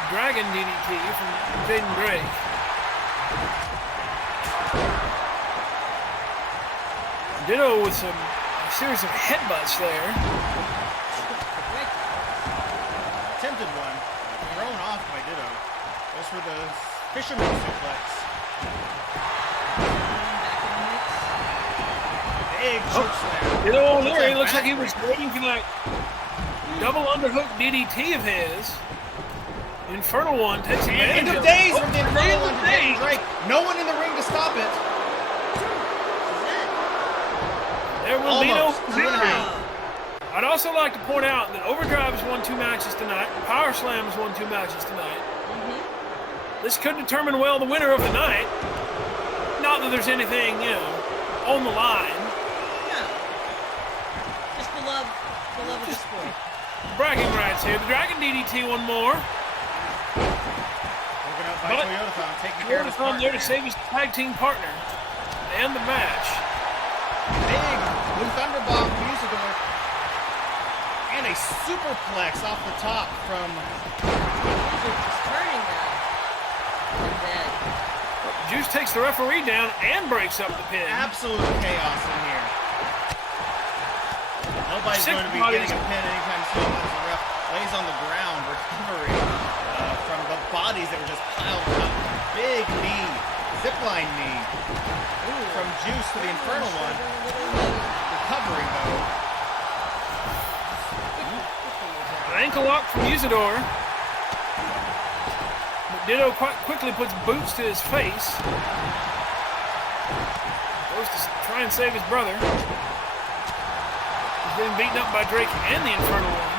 Dragon DDT from Jaden Drake. Ditto with a series of headbutts there. Attempted one. Thrown off by Ditto. Goes for the fisherman suplex. Big choke slam. Ditto O'Leary looks like he was waiting for that double underhook DDT of his. Infernal One takes advantage End of of days it. from the Infernal One to Jaden Drake. No one in the ring to stop it. There will be no Almost. victory. I'd also like to point out that Overdrive has won 2 matches tonight. Power Slam has won 2 matches tonight. This could determine well the winner of the night. Not that there's anything, on the line. Yeah. Just the love of the sport. Bragging rights here. The Dragon DDT one more. Broken up by But Toyotathon, taking care of his Toyotathon there to partner. save his tag team partner. And the match. Big Blue Thunder Bomb from Usador. And a superplex off the top from... Just turning that. And then Juice takes the referee down and breaks up the pin. Absolute chaos in here. Nobody's Six going to be bodies. getting a pin anytime soon as the ref lays on the ground recovering from the bodies that were just piled up. Big knee, zipline knee from Juice to the Infernal One. Recovering though. An ankle lock from Usador. But Ditto quite quickly puts boots to his face. Goes to try and save his brother. He's getting beaten up by Drake and the Infernal One.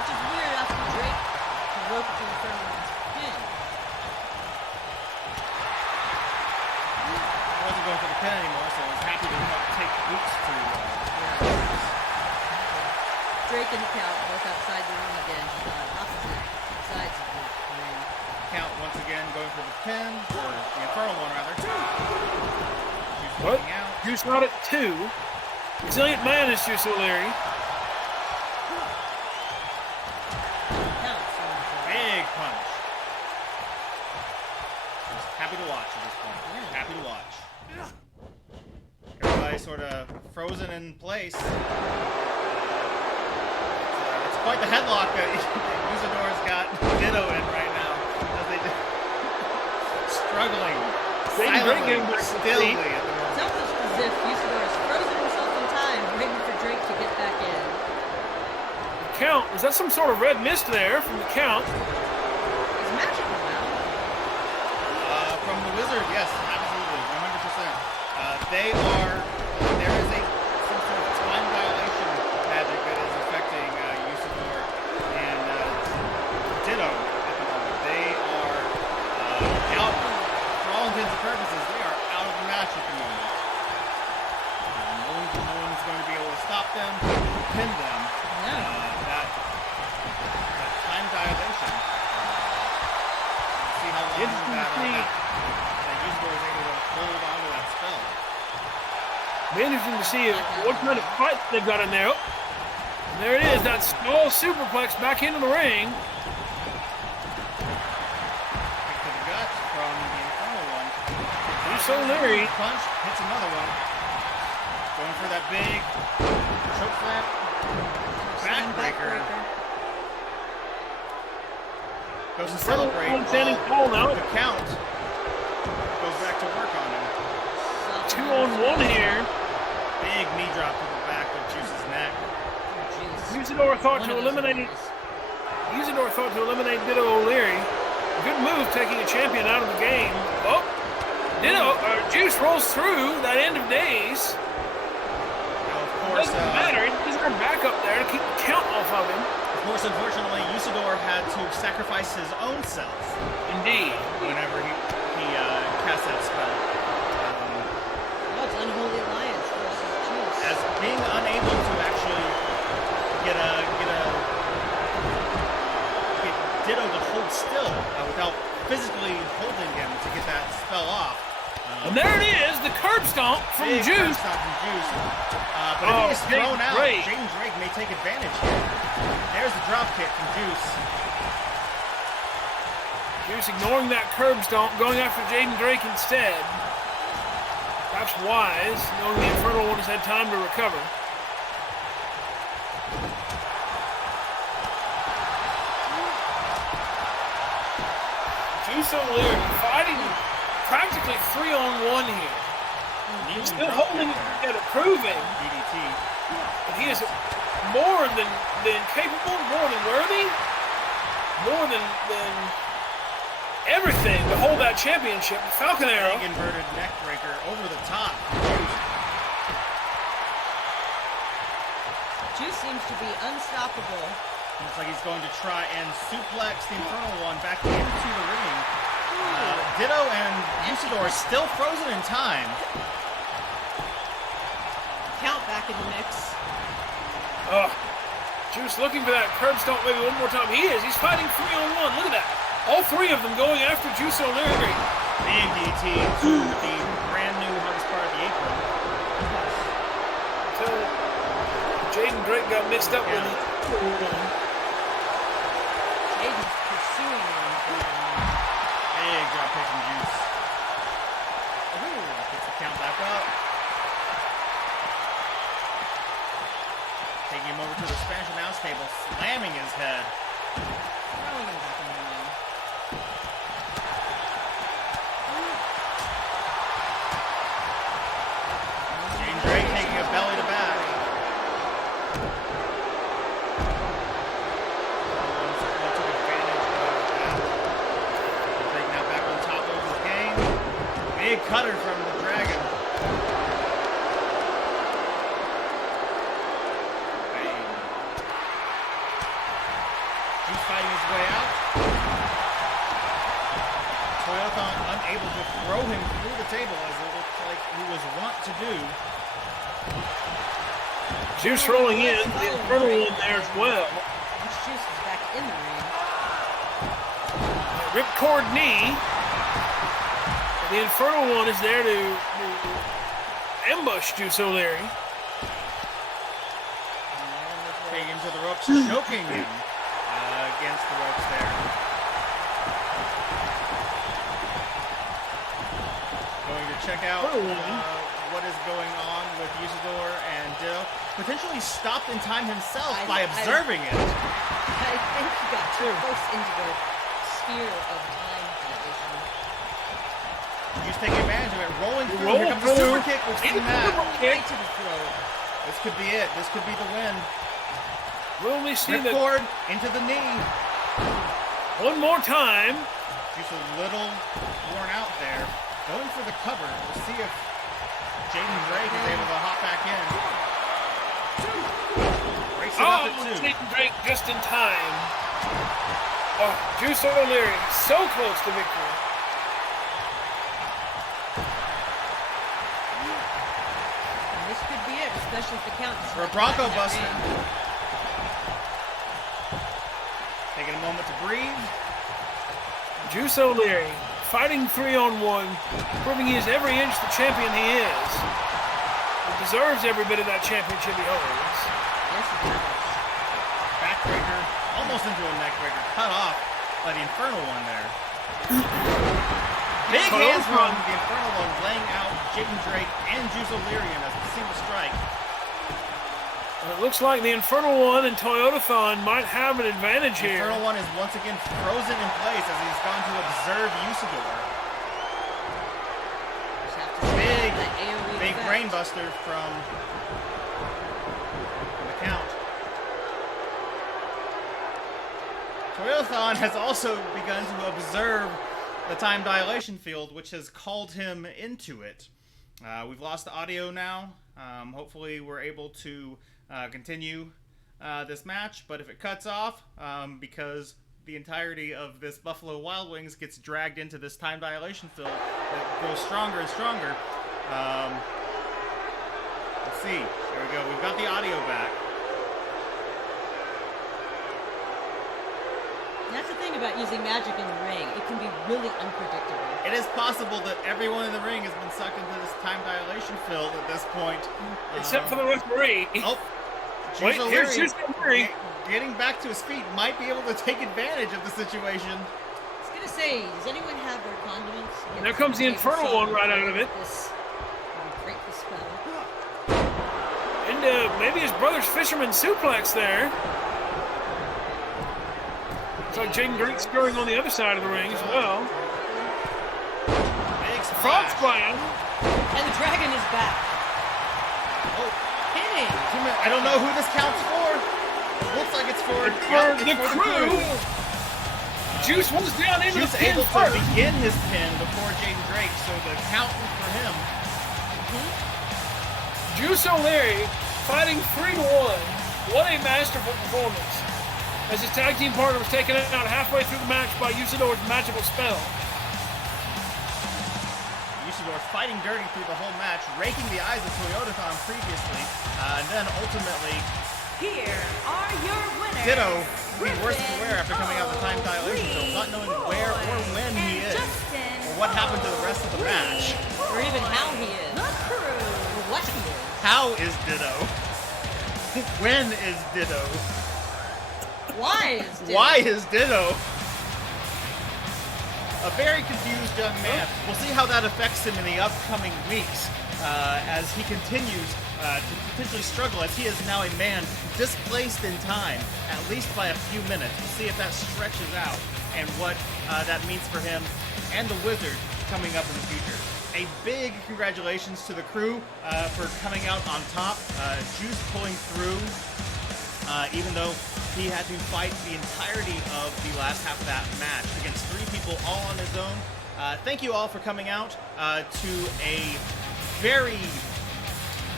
which is weird after Drake broke the Infernal One's pin. He wasn't going for the pin anymore, so I was happy to help take boots to Drake and the Count both outside the ring again, opposite sides of the ring. Count once again going for the pin, or the Infernal One rather. Juice What? looking out. Juice not at 2. Resilient man is Juice O'Leary. Count seems, Big punch. Just happy to watch at this point. Happy to watch. Everybody sort of frozen in place. It's quite the headlock that Usador's got Ditto in right now. As they struggling Jaden Drake silently, getting back to the stillly feet. at the moment. it's almost as if Usador has frozen himself in time, waiting for Drake to get back in. Count. Is that some sort of red mist there from the Count? Is magical now. From the Wizard, yes, absolutely, 100%. They are, there is some sort of time dilation magic that is affecting Usador and Ditto at the moment. They are out, for all intents and purposes, they are out of the match at the moment. No one's going to be able to stop them, pin them. That time dilation. See how long that Usador is able to hold on to that spell. Be interesting to see what kind of fight they've got in there. Oh, and there it is, that small superplex back into the ring. Kick to the gut from the Infernal One. Juice O'Leary. Punch, hits another one. Going for that big choke slam. Backbreaker. Goes to Infernal celebrate. One standing tall now. The Count goes back to work on him. 2-on-1 here. Big knee drop to the back of Juice's neck. Usador thought to eliminate Ditto O'Leary. Good move taking a champion out of the game. Oh, Juice rolls through that end of days. Now, of course, Doesn't matter. He's got back up there to keep the count off of him. Of course, unfortunately, Usador had to sacrifice his own self Indeed. whenever he cast that spell. Oh, it's Unholy Alliance versus Juice. As being unable to actually get Ditto to hold still without physically holding him to get that spell off. And there it is, the curb stomp from Big Juice. curb stomp from Juice. But if he is thrown out, Drake. Jaden Drake may take advantage here. There's the drop kick from Juice. Juice ignoring that curb stomp, going after Jaden Drake instead. Perhaps wise, knowing the Infernal One has had time to recover. Juice-O'Leary fighting practically 3-on-1 here. Still holding it together, proving DDT. that he is more than capable, more than worthy, more than everything to hold that championship. The Falcon Arrow. Big inverted neck breaker over the top. Juice seems to be unstoppable. Looks like he's going to try and suplex the Infernal One back into the ring. Ditto and Usador still frozen in time. Count back in the mix. Juice looking for that curb stomp maybe one more time. He is. He's fighting 3-on-1. Look at that. All three of them going after Juice-O'Leary. Big DT to the brand new hardest part of the apron. Until Jaden Drake got mixed up with it. Jaden's pursuing him. Big drop kick from Juice. Gets the count back up. Taking him over to the Spanish announce table, slamming his head. Throwing him back in the ring. Jaden Drake taking a belly to back. Took advantage of that. Drake now back on top of his game. Big cutter from the Dragon. Bang. He's fighting his way out. Toyota unable to throw him through the table as it looked like he was wont to do. Juice rolling in. The Infernal One there as well. Once Juice is back in the ring. Ripcord knee. The Infernal One is there to ambush Juice-O'Leary. Taking him to the ropes, choking him against the ropes there. Going to check out what is going on with Usador and Dill. Potentially stopped in time himself by observing it. I think he got too close into the sphere of time dilation. He's taking advantage of it, rolling through. Here comes the super kick. We've seen that. Right to the throat. This could be it. This could be the win. Will we see that Ripcord into the knee. one more time? Just a little worn out there. Going for the cover. We'll see if Jaden Drake is able to hop back in. Race it up at 2. Jaden Drake just in time. Juice-O'Leary so close to victory. And this could be it, especially if the count is For a not Bronco back in that Buster. ring. Taking a moment to breathe. Juice-O'Leary fighting 3-on-1, proving he is every inch the champion he is. He deserves every bit of that championship he holds. Yes, it does. Backbreaker. Almost into a neckbreaker. Cut off by the Infernal One there. Big hands from the Infernal One, laying out Jaden Drake and Juice-O'Leary in a single strike. It looks like the Infernal One and Toyotathon might have an advantage The here. Infernal One is once again frozen in place as he's gone to observe Usador. Just have to say that AoE Big effect. brainbuster from the count. Toyotathon has also begun to observe the time dilation field, which has called him into it. We've lost the audio now. Hopefully we're able to continue this match, but if it cuts off, because the entirety of this Buffalo Wild Wings gets dragged into this time dilation field that grows stronger and stronger. Let's see. There we go. We've got the audio back. That's the thing about using magic in the ring. It can be really unpredictable. It is possible that everyone in the ring has been sucked into this time dilation field at this point. Except for the referee. Oh, Wait, here's Juice-O'Leary getting back to his feet, might be able to take advantage of the situation. I was gonna say, does anyone have their condiments? There comes the Infernal One right out of it. This maybe his brother's fisherman suplex there. Looks like Jaden Drake's scoring on the other side of the ring as well. Big Frog splash. slam. And the dragon is back. Oh, Hitting. I don't know who this counts for. It looks like it's for, The crew. Juice was down into Juice the pin able to first. begin his pin before Jaden Drake, so the count for him. Juice O'Leary fighting 3-1. What a masterful performance. As his tag team partner was taken out halfway through the match by Usador's magical spell. Usador fighting dirty through the whole match, raking the eyes of Toyotathon previously, and then ultimately Here are your winners. Ditto being worse for wear after coming out of the time dilation show, not knowing where or when he is, or what happened to the rest of the match. Or even how he is. The crew. Or what he is. How is Ditto? When is Ditto? Why is Ditto? Why is Ditto? A very confused young man. We'll see how that affects him in the upcoming weeks as he continues to potentially struggle, as he is now a man displaced in time, at least by a few minutes. We'll see if that stretches out and what that means for him and the Wizard coming up in the future. A big congratulations to the crew for coming out on top. Juice pulling through, even though he had to fight the entirety of the last half of that match against 3 people all on his own. Thank you all for coming out to a very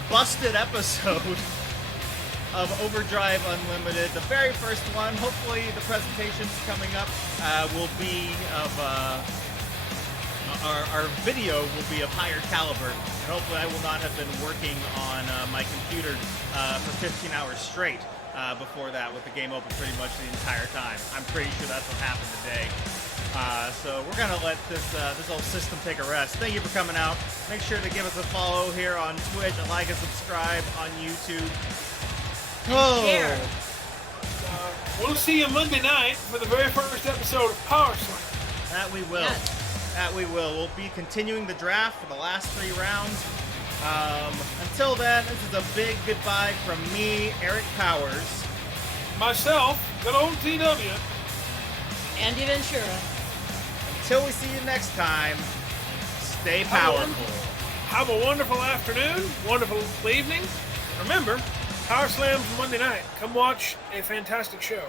busted episode of Overdrive Unlimited, the very first one. Hopefully the presentations coming up will be of our video will be of higher caliber, and hopefully I will not have been working on my computer for 15 hours straight before that, with the game open pretty much the entire time. I'm pretty sure that's what happened today. So we're gonna let this whole system take a rest. Thank you for coming out. Make sure to give us a follow here on Twitch, and like and subscribe on YouTube. Share. We'll see you Monday night for the very first episode of Power Slam. That we will. Yes. That we will. We'll be continuing the draft for the last 3 rounds. Until then, this is a big goodbye from me, Eric Powers. Myself, good old TW. Andy Ventura. Until we see you next time, stay powerful. Have a wonderful afternoon, wonderful evening. Remember, Power Slam's Monday night. Come watch a fantastic show.